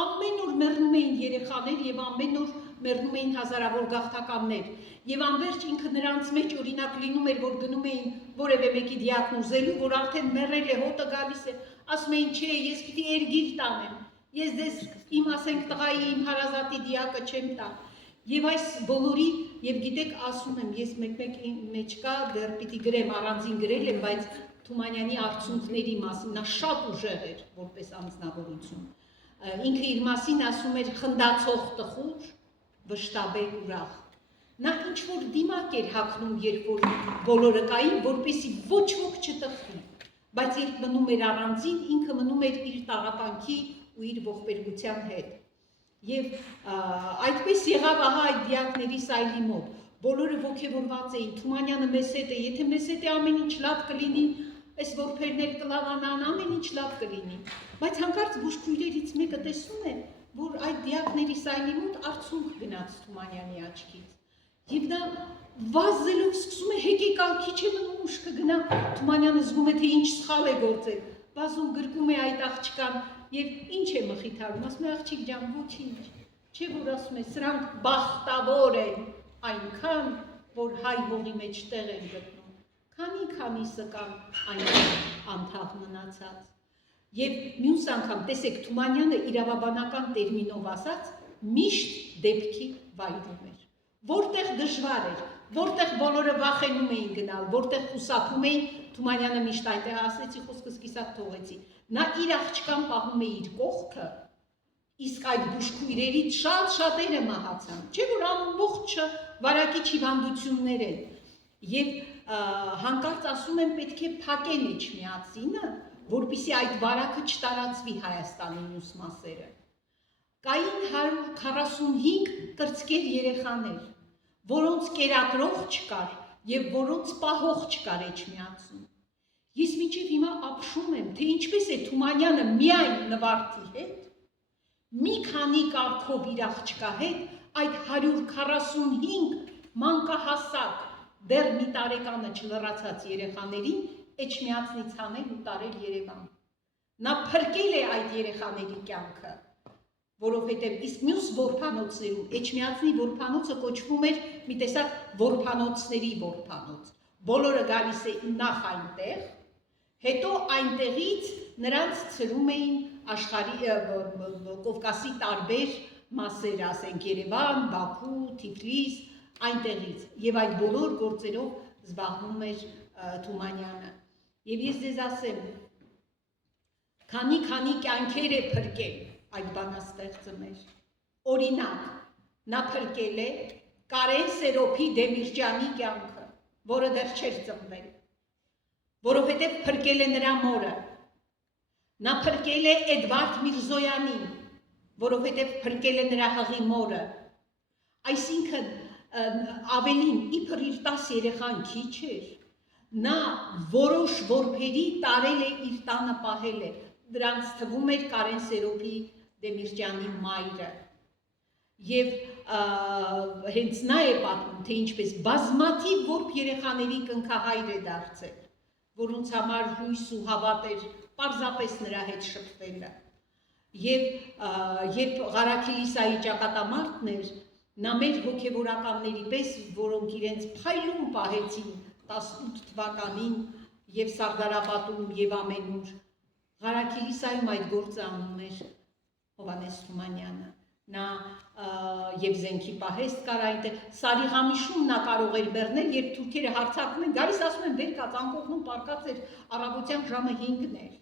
Ամեն օր մեռնում էին երեխաներ և ամեն օր մեռնում էին հազարավոր գաղթականներ։ Եվ անվերջ ինքը նրանց մեջ օրինակ լինում էր, որ գնում էին որևէ մեկի դիակն ուզելու, որ արդեն մեռել է, հոտը գալիս է, ասում էին, չէ, ես պիտի երգիր տանեմ, ես դες իմ ասենք տղայի իմ հարազատի դիակը չեմ տա։ Եվ այս բոլորի, և գիտեք, ասում եմ, ես մեկ-մեկ մեջ կա, դեռ պիտի գրեմ, առանձին գրել եմ, բայց Թումանյանի արդյունքների մասին, նա շատ ուժեղ էր, որպես անձնավորություն։ Ինքը իր մասին ասում էր խնդացող տխուր, վշտաբեր ուրախ։ Նա ինչ-որ դիմակ էր հագնում, երբ որ բոլորը կային, որպեսզի ոչ ոք չտխվի, բայց երբ մնում էր առանձին, ինքը մնում էր իր տառապանքի ու իր ողբերգության հետ։ Եվ այդպես եղավ ահա այդ դիակների սայլի մոտ, բոլորը ոգևորված էին, Թումանյանը մեզ հետ է, եթե մեզ հետ է ամեն ինչ լավ կլինի, այս որբերներ կլավանան, ամեն ինչ լավ կլինի, բայց հանկարծ բուժքույրերից մեկը տեսնում է, որ այդ դիակների սայլի մոտ արցունք գնաց Թումանյանի աչքից, և նա վազելով սկսում է հեկեկալ, քիչ է մնում ուշ կգնա, Թումանյանը զգում է, թե ինչ սխալ է գործել, վազում գրկում է այդ աղջկան և ինչ է մխիթարում, ասում է աղջիկ ջան, ոչինչ, չէ որ ասում է, սրանք բախտավոր են այնքան, որ հայ հողի մեջ տեղ են գտնում, քանի կան այնքան անթաղ մնացած։ Եվ մյուս անգամ, տեսեք, Թումանյանը իրավաբանական տերմինով ասած, միշտ դեպքի վայրում էր, որտեղ դժվար էր, որտեղ բոլորը վախենում էին գնալ, որտեղ խուսափում էին, Թումանյանը միշտ այնտեղ ասեցի, խոսքս կիսատ թողեցի, նա իր աղջկան պահում է իր կողքը, իսկ այդ բուժքույրերից շատերը մահացան, չէ որ ամբողջը վարակիչ հիվանդություններ են, և հանկարծ ասում են պետք է փակեն Էջմիածինը, որպեսզի այդ վարակը չտարածվի Հայաստանի մյուս մասերը։ Կային 145 կրծքեր երեխաներ, որոնց կերակրող չկար և որոնց պահող չկար Էջմիածնում։ Ես մինչև հիմա ապշում եմ, թե ինչպես է Թումանյանը միայն նվարդի հետ, մի քանի կարգով իր աղջկա հետ այդ 145 մանկահասակ դեռ մի տարեկանը չլրացած երեխաներին Էջմիածնից հանել ու տարել Երևան։ Նա փրկել է այդ երեխաների կյանքը, որովհետև իսկ մյուս որբանոցներում Էջմիածնի որբանոցը կոչվում էր մի տեսակ որբանոցների որբանոց։ Բոլորը գալիս էին նախ այնտեղ, հետո այնտեղից նրանց ցրում էին աշխարհի Կովկասի տարբեր մասեր, ասենք Երևան, Բաքու, Թիֆլիս, այնտեղից եւ այդ բոլոր գործերով զբաղվում էր Թումանյանը։ Եվ ես ձեզ ասեմ, քանի կյանքեր է փրկել այդ բանաստեղծը մեր, Օրինակ, նա փրկել է Կարեն Սերոփի Դեմիրճյանի կյանքը, որը դեռ չէր ծնվել, որովհետև փրկել է նրա մորը։ Նա փրկել է Էդվարդ Միրզոյանին, որովհետև փրկել է նրա հղի մորը։ Այսինքն ավելին իբր իր 10 երեխան քիչ էր, նա որոշ որբերի տարել է իր տանը պահել է, դրանց թվում էր Կարեն Սերոփի Դեմիրճյանի մայրը։ Եվ հենց նա է պատմում, թե ինչպես բազմաթիվ որբ երեխաների կնքահայր է դարձել, որոնց համար հույս ու հավատ էր պարզապես նրա հետ շփվելը։ Եվ երբ Ղարաքիլիսայի ճակատամարտն էր, նա մեր հոգևորականների պես, որոնք իրենց փայլուն պահեցին 18 թվականին և Սարդարապատում և ամենուր, Ղարաքիլիսայում այդ գործը անում էր Հովհաննես Թումանյանը։ Նա և զենքի պահեստ կար այնտեղ, Սարիղամիշում նա կարող էր բեռնել, երբ թուրքերը հարձակվում են, գալիս ասում են վեր կաց, անկողնում պարկած էր առավոտյան ժամը 5-ն էր։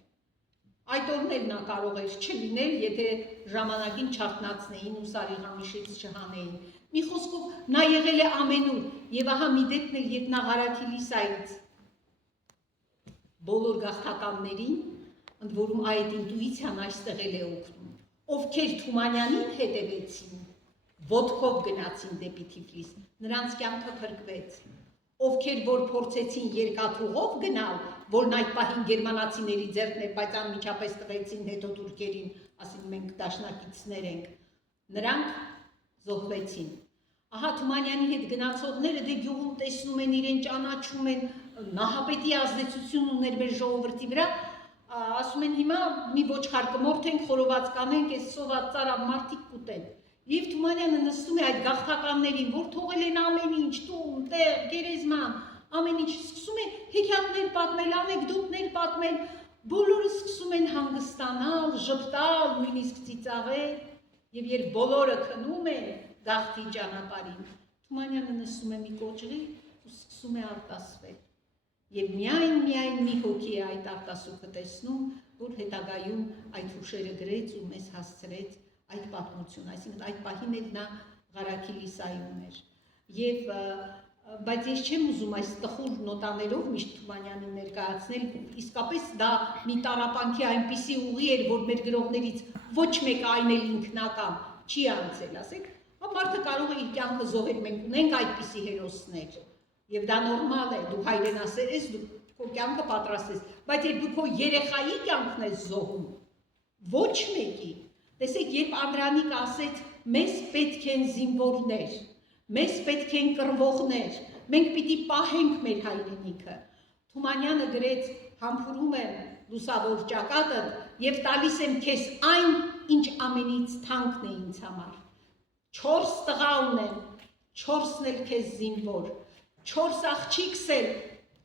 Այդ օրն էլ նա կարող էր չլինել, եթե ժամանակին չարթնացնեին ու Սարիղամիշից չհանեին։ Մի խոսքով նա եղել է ամենուր, և ահա մի դեպքն էլ, երբ նա Ղարաքիլիսայից բոլոր գաղթականներին, ընդ որում այդ ինտուիցիան այստեղ էլ է օգնում, ովքեր Թումանյանին հետևեցին, ոտքով գնացին դեպի Թիֆլիս, նրանց կյանքը փրկվեց, ովքեր որ փորձեցին երկաթուղով գնալ, որն այդ պահին գերմանացիների ձեռքն էր, բայց անմիջապես տվեցին հետո թուրքերին, ասին մենք դաշնակիցներ ենք, նրանք զոհվեցին։ Ահա Թումանյանի հետ գնացողները դե գյուղում տեսնում են իրեն, ճանաչում են, Նահապետի ազդեցություն ուներ մեր ժողովրդի վրա, ասում են հիմա մի ոչխար կմորթենք, խորոված կանենք, այս սոված ծարավ մարդիկ կուտեն։ Եվ Թումանյանը նստում է այդ գաղթականներին, որ թողել են ամեն ինչ, տուն, տեղ, գերեզման, ամեն ինչ, սկսում է հեքիաթներ պատմել, անեկդոտներ պատմել, բոլորը սկսում են հանգստանալ, ժպտալ, նույնիսկ ծիծաղել, եւ երբ բոլորը քնում են գաղթի ճանապարհին, Թումանյանը նստում է մի կոճղի ու սկսում է արտասվել։ Եվ միայն մի հոգի է այդ արտասուքը տեսնում, որ հետագայում այդ հուշերը գրեց ու մեզ հասցրեց այդ պատմություն, այսինքն այդ պահին էլ նա Ղարաքիլիսայում էր։ Եվ բայց ես չեմ ուզում այս տխուր նոտաներով միշտ Թումանյանին ներկայացնել, իսկապես դա մի տառապանքի այնպիսի ուղի էր, որ մեր գրողներից ոչ մեկը այն էլ ինքնական չի անցել, ասեք, մարդը կարող է իր կյանքը զոհել, մենք ունենք այդպիսի հերոսներ, եւ դա նորմալ է, դու հայրենասեր ես, դու քո կյանքը պատրաստ ես, բայց երբ դու քո երեխայի կյանքն ես զոհում, ոչ մեկի, տեսեք, երբ Անդրանիկ ասեց, մեզ պետք են զինվորներ, մեզ պետք են կռվողներ, մենք պիտի պահենք մեր հայրենիքը, Թումանյանը գրեց, համբուրում եմ լուսավոր ճակատը եւ տալիս եմ քեզ այն, ինչ ամենից թանկն է ինձ համար, 4 տղա ունեմ, 4-ն էլ քեզ զինվոր, 4 աղջիկս էլ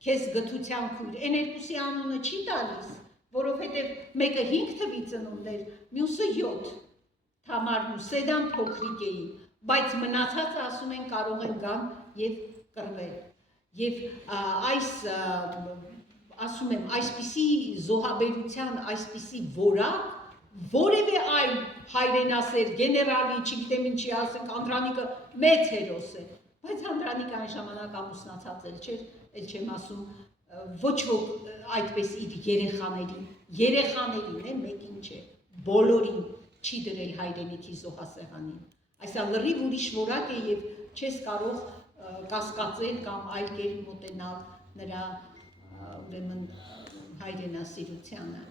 քեզ գթության քույր, այն երկուսի անունը չի տալիս, որովհետև մեկը 5 թվի ծնունդ էր, մյուսը 7, Թամարն ու Սեդան փոքրիկ էին, բայց մնացածը ասում են կարող են գան եւ կռվել։ Եվ այս ասում եմ, այսպիսի զոհաբերության, այսպիսի որակ, որևէ այլ հայրենասեր գեներալի, չգիտեմ ինչի ասենք, Անդրանիկը մեծ հերոս է, բայց Անդրանիկը այն ժամանակ ամուսնացած էլ չէր, էլ չեմ ասում, ոչ ոք այդպես իր երեխաներին է, մեկին չէ, բոլորին չի դրել հայրենիքի զոհասեղանին։ Այսա լրիվ ուրիշ որակ է եւ չես կարող կասկածել կամ այլ կերպ մոտենալ նրա ուրեմն հայրենասիրությանը։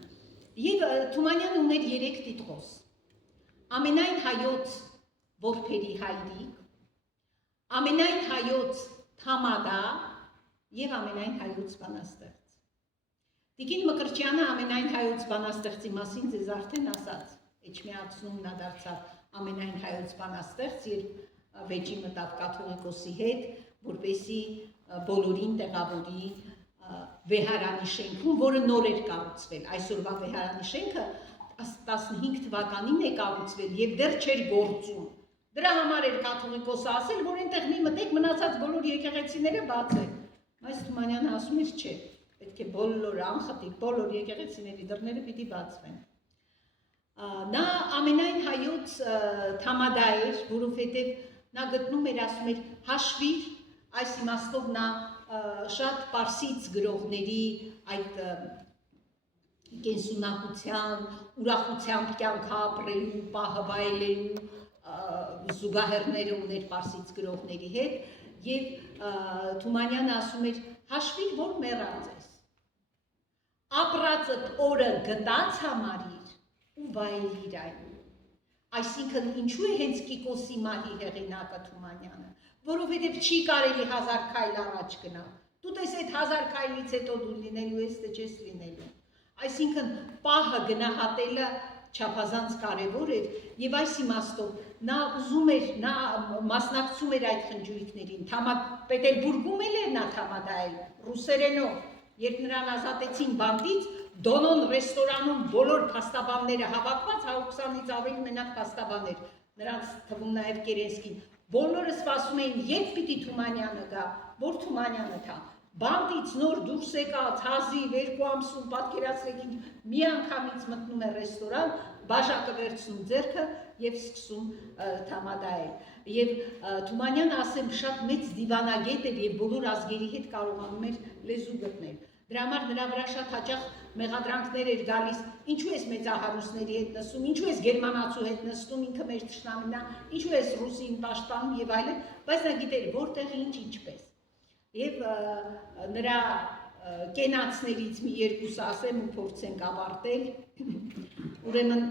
Եվ Թումանյանը ուներ 3 տիտղոս, ամենայն հայոց որբերի հայրիկ, ամենայն հայոց թամադա և ամենայն հայոց բանաստեղծ։ Տիկին Մկրտչյանը ամենայն հայոց բանաստեղծի մասին ձեզ արդեն ասաց, Էջմիածնում նա դարձավ ամենայն հայոց բանաստեղծ, երբ վեճի մտավ կաթողիկոսի հետ, որպեսզի բոլորին տեղավորի Վեհարանի շենքում, որը նոր էր կառուցվել, այսօրվա Վեհարանի շենքը 15 թվականին է կառուցվել և դեռ չէր գործում։ Դրա համար էր կաթողիկոսը ասել, որ այնտեղ մի մտեք, մնացած բոլոր եկեղեցիները բաց են։ Բայց Թումանյանը ասում էր չէ, պետք է բոլոր անխտի, բոլոր եկեղեցիների դռները պիտի բացվեն։ Նա ամենայն հայոց թամադա էր, որովհետև նա գտնում էր, ասում էր, հաշվիր, այս իմաստով նա շատ պարսից գրողների այդ կենսունակության, ուրախությամբ կյանք ապրելու, պահը վայելելու զուգահեռները ուներ պարսից գրողների հետ եւ Թումանյանը ասում էր հաշվիր որ մեռած ես ապրածդ օրը գտած համարիր ու վայելիր այն այսինքն ինչու է հենց Կիկոսի մահի հեղինակը Թումանյանը որովհետեւ չի կարելի 1000 քայլ առաջ գնալ դու տես այդ 1000 քայլից հետո դու լինելու ես թե չես լինելու այսինքն պահը գնահատելը չափազանց կարևոր էր եւ այս իմաստով նա ուզում էր նա մասնակցում էր այդ խնջույքներին Պետերբուրգում էլ էր նա թամադայել ռուսերենով երբ նրան ազատեցին բանդից Դոնոն ռեստորանում բոլոր փաստաբանները հավաքված 120-ից ավելի մենակ փաստաբաններ նրանց թվում նաեւ Կերենսկին բոլորը սպասում էին երբ պիտի Թումանյանը գա որ Թումանյանը թա Բանդից նոր դուրս եկած հազիվ 2 ամսում պատկերացրեք մի անգամից մտնում է ռեստորան, բաժակը վերցնում ձեռքը եւ սկսում թամադայել։ Եվ Թումանյանը ասեմ շատ մեծ դիվանագետ էր եւ բոլոր ազգերի հետ կարողանում էր լեզու գտնել։ Դրա համար նրա վրա շատ հաճախ մեղադրանքներ էր գալիս, ինչու ես մեծահարուստների հետ նստում, ինչու ես գերմանացու հետ նստում, ինքը մեր թշնամին է, ինչու ես ռուսին պաշտպանում եւ այլն, բայց նա գիտեր որտեղ ինչ ինչպես։ Եվ նրա կենացներից մի երկուսը ասեմ ու փորձենք ավարտել ուրեմն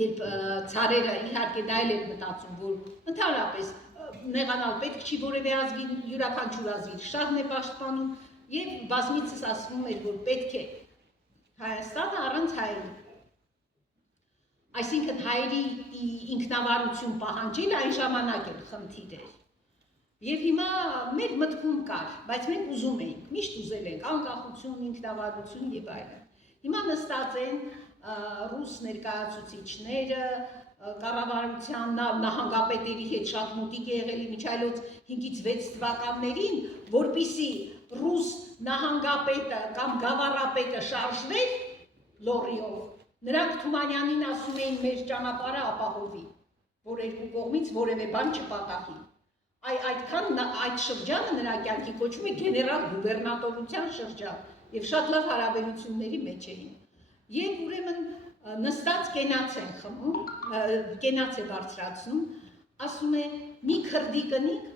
երբ ցարերը իհարկե դա էլ էր մտածում որ ընդհանրապես նեղանալ պետք չի որևէ ազգի յուրաքանչյուր ազգի շահն է պաշտպանում եւ բազմիցս ասվում էր որ պետք է Հայաստանը առանց հայերի այսինքն հայերի ինքնավարություն պահանջել այն ժամանակ էլ խնդիր էր Եվ հիմա մեր մտքում կար, բայց մենք ուզում էինք, միշտ ուզել ենք, անկախություն, ինքնավարություն եւ այլն։ Հիմա նստած են ռուս ներկայացուցիչները, կառավարության նահանգապետերի հետ շատ մոտիկ է եղել միջայլոց 5-ից 6 թվականներին, որպիսի ռուս նահանգապետը կամ գավառապետը շարժվեր լորիով, նրանք Թումանյանին ասում էին մեր ճանապարհը ապահովի, որ երկու կողմից որևէ բան չպատահի։ Այդքան այդ շրջանը նրա կյանքի կոչվում է գեներալ գուբերնատորության շրջան եւ շատ լավ հարաբերությունների մեջ էին եւ ուրեմն նստած կենաց են խմում կենաց է բարձրացնում ասում է մի քրդի կնիկ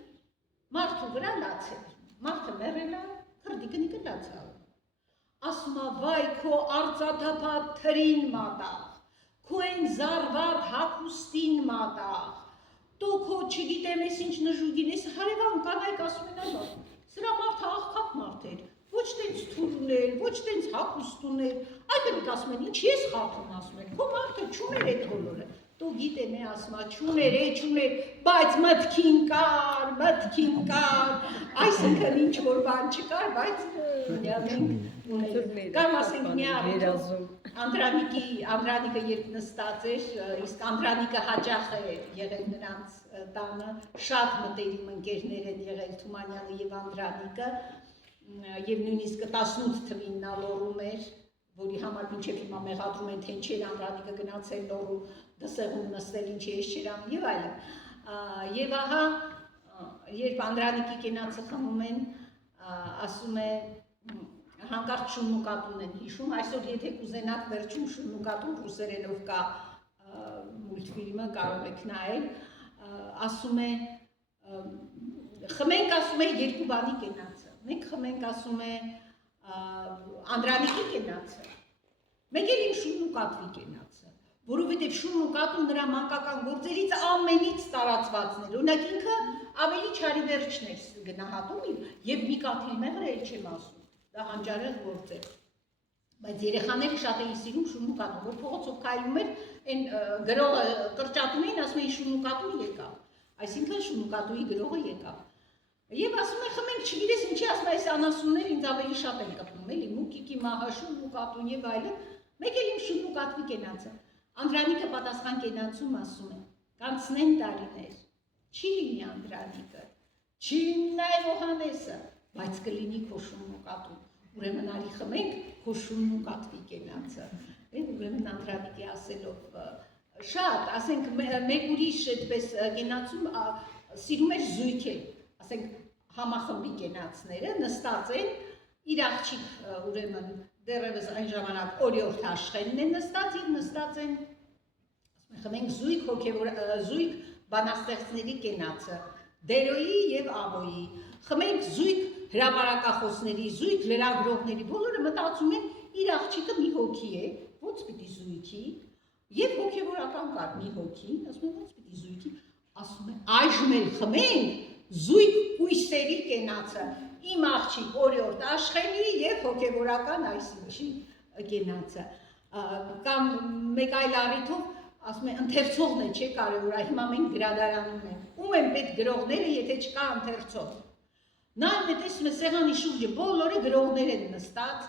մարդու վրա լացել մարդը մեռել է քրդի կնիկը լացավ ասում է վայ քո արծաթափատ թրին մատաղ քո են զարվար հագուստին մատաղ Դու քո չգիտեմ ես ինչ նժուգին ես հարևան կանայք ասում են այո սրա մարդը աղքատ մարդ էր ոչ տենց թուր ուներ ոչ տենց հագուստ ուներ այդ էլ ասում են ինչ ես խափում ասում են քո մարդը չուներ այդ բոլորը դու գիտեմ է ասում է չուներ բայց մտքին կար այսինքն ինչ որ բան չկար բայց կամ ասենք մի Անդրանիկը երբ նստած էր, իսկ Անդրանիկը հաճախ է եղել նրանց տանը, շատ մտերիմ ընկերներ են եղել Թումանյանը եւ Անդրանիկը, եւ նույնիսկ 18 թվին նա լոռում էր, որի համար մինչեւ հիմա մեղադրում են թե ինչեր Անդրանիկը գնացել լոռու դսեղում նստել ինչ ես չերամ եւ այլն։ Եվ ահա երբ Անդրանիկի կենացը խմում են, ասում է հանկարծ շուննուկատուն են հիշում, այսօր եթե կուզենաք վերջում շուննուկատուն ռուսերենով կա մուլտֆիլմը կարող եք նայել, ասում է խմենք ասում է երկու բանի կենացը, մենք խմենք ասում է Անդրանիկի կենացը, մեկ էլ իմ շուննուկատվի կենացը, որովհետև շուննուկատուն նրա մանկական գործերից ամենից տարածվածներ, օրինակ ինքը ավելի չարի վերջն էր գնահատում եւ մի կաթիլ մեղր էլ չեմ ասում դա հանճարեղ գործ է, բայց երեխաները շատ էին սիրում շուննուկատուն, որ փողոցով քայլում էր, այն գրողը կրճատում էին, ասում էին շուննուկատուն եկավ, այսինքն շուննուկատուի գրողը եկավ, եւ ասում են խմենք, չգիտես ինչի ասում այս անասունները ինձ ավելի շատ են կպնում, էլի մուկիկի մահը, շուննուկատուն եւ այլն, մեկ էլ իմ շուննուկատվի կենացը, Անդրանիկը պատասխան կենացում ասում է, կանցնեն տարիներ, չի լինի Անդրանիկը, չի լինի նաեւ Հովհաննեսը բայց կլինի քո շուննուկատուն, ուրեմն արի խմենք քո շուննուկատվի կենացը ուրեմն Անդրանիկի ասելով շատ, ասենք մեկ ուրիշ այդպես գենացում սիրում էր զույգել, ասենք համախմբի գենացները նստած են, իր աղջիկ ուրեմն դեռևս այն ժամանակ օրիորդ Աշխենն է նստած եւ նստած են խմենք զույգ հոգեվոր զույգ բանաստեղծների գենացը Դերոյի եւ Աբոյի խմենք զույգ հրապարակախոսների զույգ լրագրողների բոլորը մտածում են իր աղջիկը մի հոգի է ոնց պիտի զույգի եւ հոգեվորական կար մի հոգի ասում են ոնց պիտի զույգի ասում են այժմ էլ խմենք զույգ կույսերի կենացը իմ աղջիկ օրիորդ Աշխենի եւ հոգեվորական այսինչի կենացը կամ մեկ այլ առիթով ասում են ընթերցողն է չէ կարևոր հիմա մենք գրադարանում ենք ում են պետք գրողները եթե չկա ընթերցող նայում եք տեսնում եք սեղանի շուրջը բոլորը գրողներ են նստած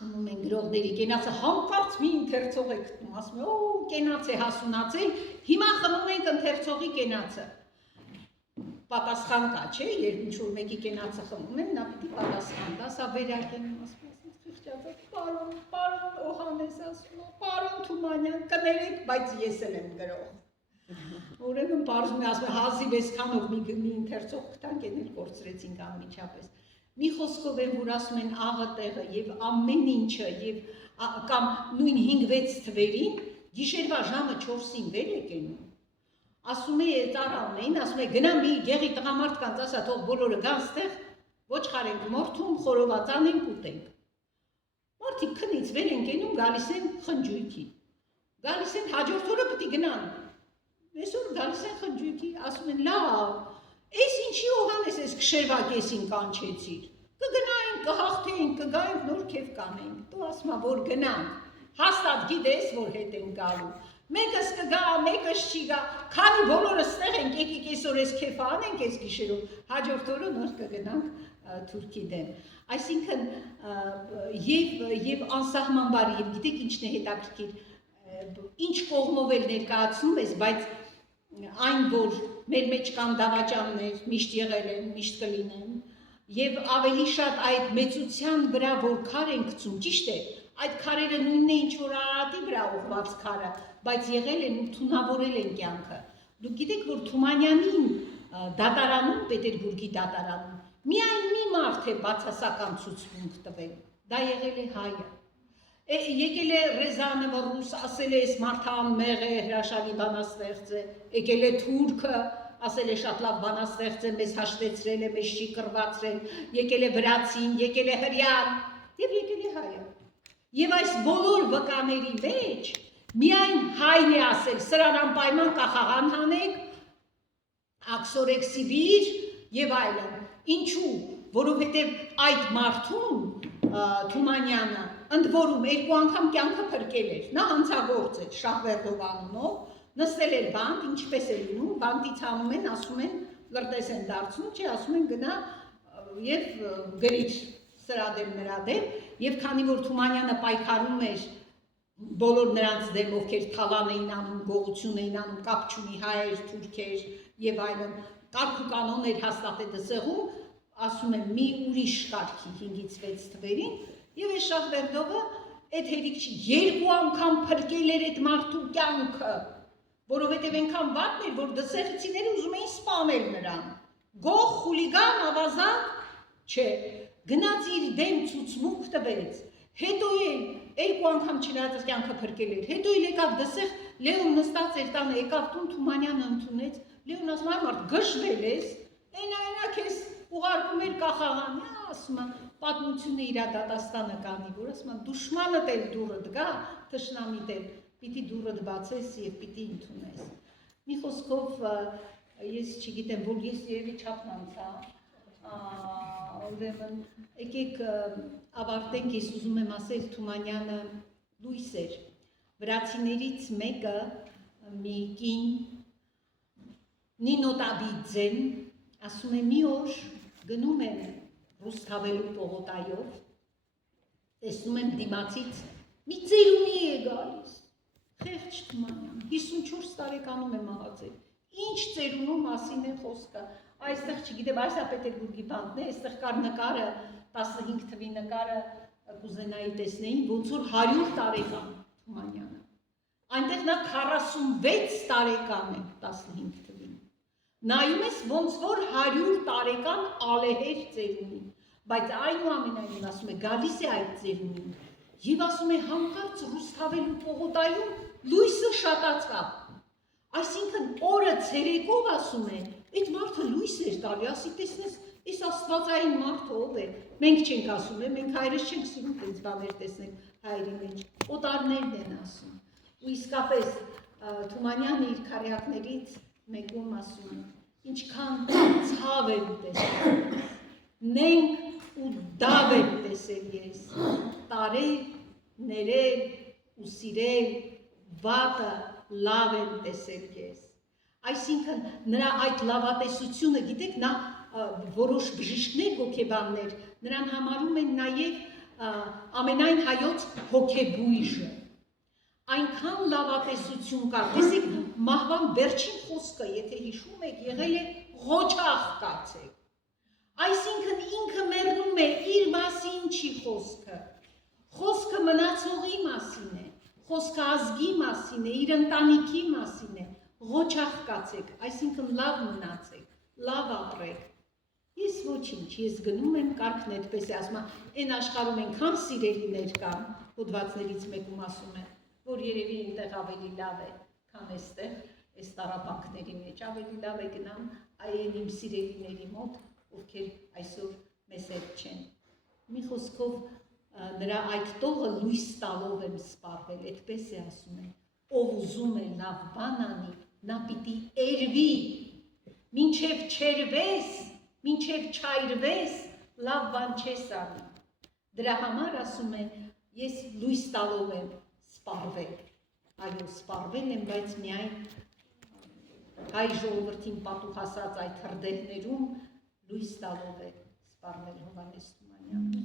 խմում են գրողների կենացը հանկարծ մի ընթերցող է գտնում ասում է օ կենաց է հասունացել հիմա խմում ենք ընթերցողի կենացը պատասխան կա չէ երբ ինչ-որ մեկի կենացը խմում են նա պիտի պատասխան տա սա վերարկենում ասում պարոն Օհանես ասում է, պարոն Թումանյան, կներեք, բայց ես էլ եմ գրող։ Ուրեմն պարզում է ասում է, հազիվ այսքանով մի ընթերցող գտանք են էլ կորցրեցինք անմիջապես։ Մի խոսքով եմ, որ ասում են աղը տեղը եւ ամեն ինչը եւ կամ նույն 5-6 թվերին գիշերվա ժամը 4-ին վեր է կենում։ Ասում է ծառալներին, ասում է գնա մի գեղի տղամարդկանց ասա թող բոլորը գան ստեղ ոչխար ենք մորթում, խորովածան ենք ուտենք։ Մարդիկ քնից վեր են կենում, գալիս են խնջույքի, գալիս են հաջորդ օրը պիտի գնան, այսօր գալիս են խնջույքի, ասում են լավ, այս ինչի Օհանես ես քշերվա կեսին կանչեցիր, կգնայինք, կհաղթեինք, կգայինք, նոր քեֆ կանենք, դու ասում որ գնանք, հաստատ գիտես, որ հետ են գալու, մեկս կգա, մեկս չի գա, քանի բոլորը ստեղ ենք, եկեք այսօր այս քեֆը անենք այս գիշերով, հաջորդ օրը նոր կգնանք Թուրքի դեմ, այսինքն և անսահմանբար և գիտեք ինչն է հետաքրքիր, ինչ կողմով էլ ներկայացնում ես, բայց այն, որ մեր մեջ կան դավաճաններ, միշտ եղել են, միշտ կլինեն, և ավելի շատ այդ մեծության վրա, որ քար են գցում, ճիշտ է, այդ քարերը նույնն է, ինչ որ Արարատի վրա ուղղված քարը, բայց եղել են ու թունավորել են կյանքը։ Դուք գիտեք, որ Թումանյանին դատարանում, Պետերբուրգի դատարանում, միայն մի մարդ է բացասական ցուցմունք տվել, դա եղել է հայը։ Եկել է Ռեզանովը ռուս, ասել է այս մարդը անմեղ է, հրաշալի բանաստեղծ է, եկել է թուրքը, ասել է շատ լավ բանաստեղծ է, մեզ հաշտեցրել է, մեզ չի կռվածրել, եկել է վրացին, եկել է հրյան, եւ եկել է հայը։ Եվ այս բոլոր վկաների մեջ միայն հայն է ասել, սրան անպայման կախաղան հանեք, աքսորեք Սիբիր եւ այլն։ Ինչու, որովհետև այդ մարդուն Թումանյանը ընդ որում երկու անգամ կյանքը փրկել էր, նա հանցագործ էր Շահվերդով անունով, նստել էր բանտ, ինչպես է լինում, բանտից հանում են, ասում են, լրտես են դարձնում, չէ, ասում են գնա եւ գրիր սրա դեմ նրա դեմ, եւ քանի որ Թումանյանը պայքարում էր բոլոր նրանց դեմ, ովքեր թալան էին անում, գողություն էին անում, կապ չունի հայեր, թուրքեր եւ այլն, կարգ ու կանոն էր հաստատել դսեղում, ասում եմ մի ուրիշ կարգի 5-ից 6 թվերին, եւ այս Շահվերդովը այդ հերիք չի, երկու անգամ փրկել էր այդ մարդու կյանքը, որովհետեւ այնքան վատն էր, որ դսեղցիները ուզում էին սպանել նրան, գող, խուլիգան, ավազակ, չէ, գնաց իր դեմ ցուցմունք տվեց, հետո էլ երկու անգամ չնայած կյանքը փրկել էր, հետո էլ եկավ դսեղ, Լեոն նստած էր տանը, եկավ տուն, Թումանյանը ընդունեց, Լեոն ասում է, մարդ գժվել ես, այնա քեզ ուղարկում էր կախաղան, ասում է, պատմությունը իր դատաստանը կանի, որ ասում է, դուշմանդ էլ դուրդ գա, թշնամիդ էլ, պիտի դուրդ բացես և պիտի ընդունես։ Մի խոսքով, ես չգիտեմ, որ ես երևի չափն անցա, ուրեմն, եկեք ավարտենք, ես ուզում եմ ասել, Թումանյանը լույս էր, վրացիներից մեկը մի կին Նինո Տաբիձեն, ասում է մի օր գնում եմ Ռուսթավելու պողոտայով, տեսնում եմ դիմացից մի ծերունի է գալիս, խեղճ Թումանյան, 54 տարեկանում է մահացել, ինչ ծերունու մասին է խոսքը, այստեղ չգիտեմ, այս է Պետերբուրգի բանտն է, այստեղ կար նկարը, 15 թվի նկարը, կուզենայի տեսնեին, ոնց որ 100 տարեկան Թումանյանը։ Այնտեղ նա 46 տարեկան է 15 թվին։ Նայում ես ոնց որ 100 տարեկան ալեհեր ծերունին, բայց այնուամենայնիվ ասում է գալիս է այդ ծերունին եւ ասում է հանկարծ Ռուսթավելու պողոտայում լույսը շատացավ։ Այսինքն օրը ցերեկով ասում է, այդ մարդը լույս էր տալի, ասի տեսնես, այս աստվածային մարդը ով է։ Մենք չենք ասում, մենք հայրս չենք սիրում այդպես բաներ տեսնել հայերի մեջ։ Օտարներն են ասում։ Ու իսկապես Թումանյանը իր քարյակներից մեկում ասում է, ինչքան ցավ եմ տեսել, նենք ու դավ եմ տեսել ես, տարել, ներել ու սիրել, վատը լավ եմ տեսել ես։ Այսինքն նրա այդ լավատեսությունը, գիտեք, նա որոշ բժիշկներ, հոգեբաններ, նրան համարում են նաև ամենայն հայոց հոգեբույժը։ Այնքան լավատեսություն կար, տեսեք, մահվան վերջին խոսքը, եթե հիշում եք, եղել է ղոչաղ կացեք։ Այսինքն ինքը մեռնում է, իր մասին չի խոսքը։ Խոսքը մնացողի մասին է, խոսքը ազգի մասին է, իր ընտանիքի մասին է, ղոչաղ կացեք, այսինքն լավ մնացեք, լավ ապրեք։ Ես ոչինչ, ես գնում եմ կարգն այդպես է, ասում են աշխարհում այնքան սիրելիներ կան, հոդվածներից մեկում ասում են, որ երևի այնտեղ ավելի լավ է, քան այստեղ, այս տառապանքների մեջ, ավելի լավ է գնամ այն իմ սիրելիների մոտ, ովքեր այսօր մեզ հետ չեն։ Մի խոսքով նրա այդ տողը լույս տալով եմ սպառվել, այդպես է ասում են, ով ուզում է լավ բան անի, նա պիտի էրվի, մինչև չերվես, մինչև չայրվես, լավ բան չես անի։ Դրա համար ասում է, ես լույս տալով եմ սպառվել, այո, սպառվել եմ, բայց միայն հայ ժողովրդին պատուհասած այդ հրդեհներում լույս տալով է սպառվել Հովհաննես Թումանյանը։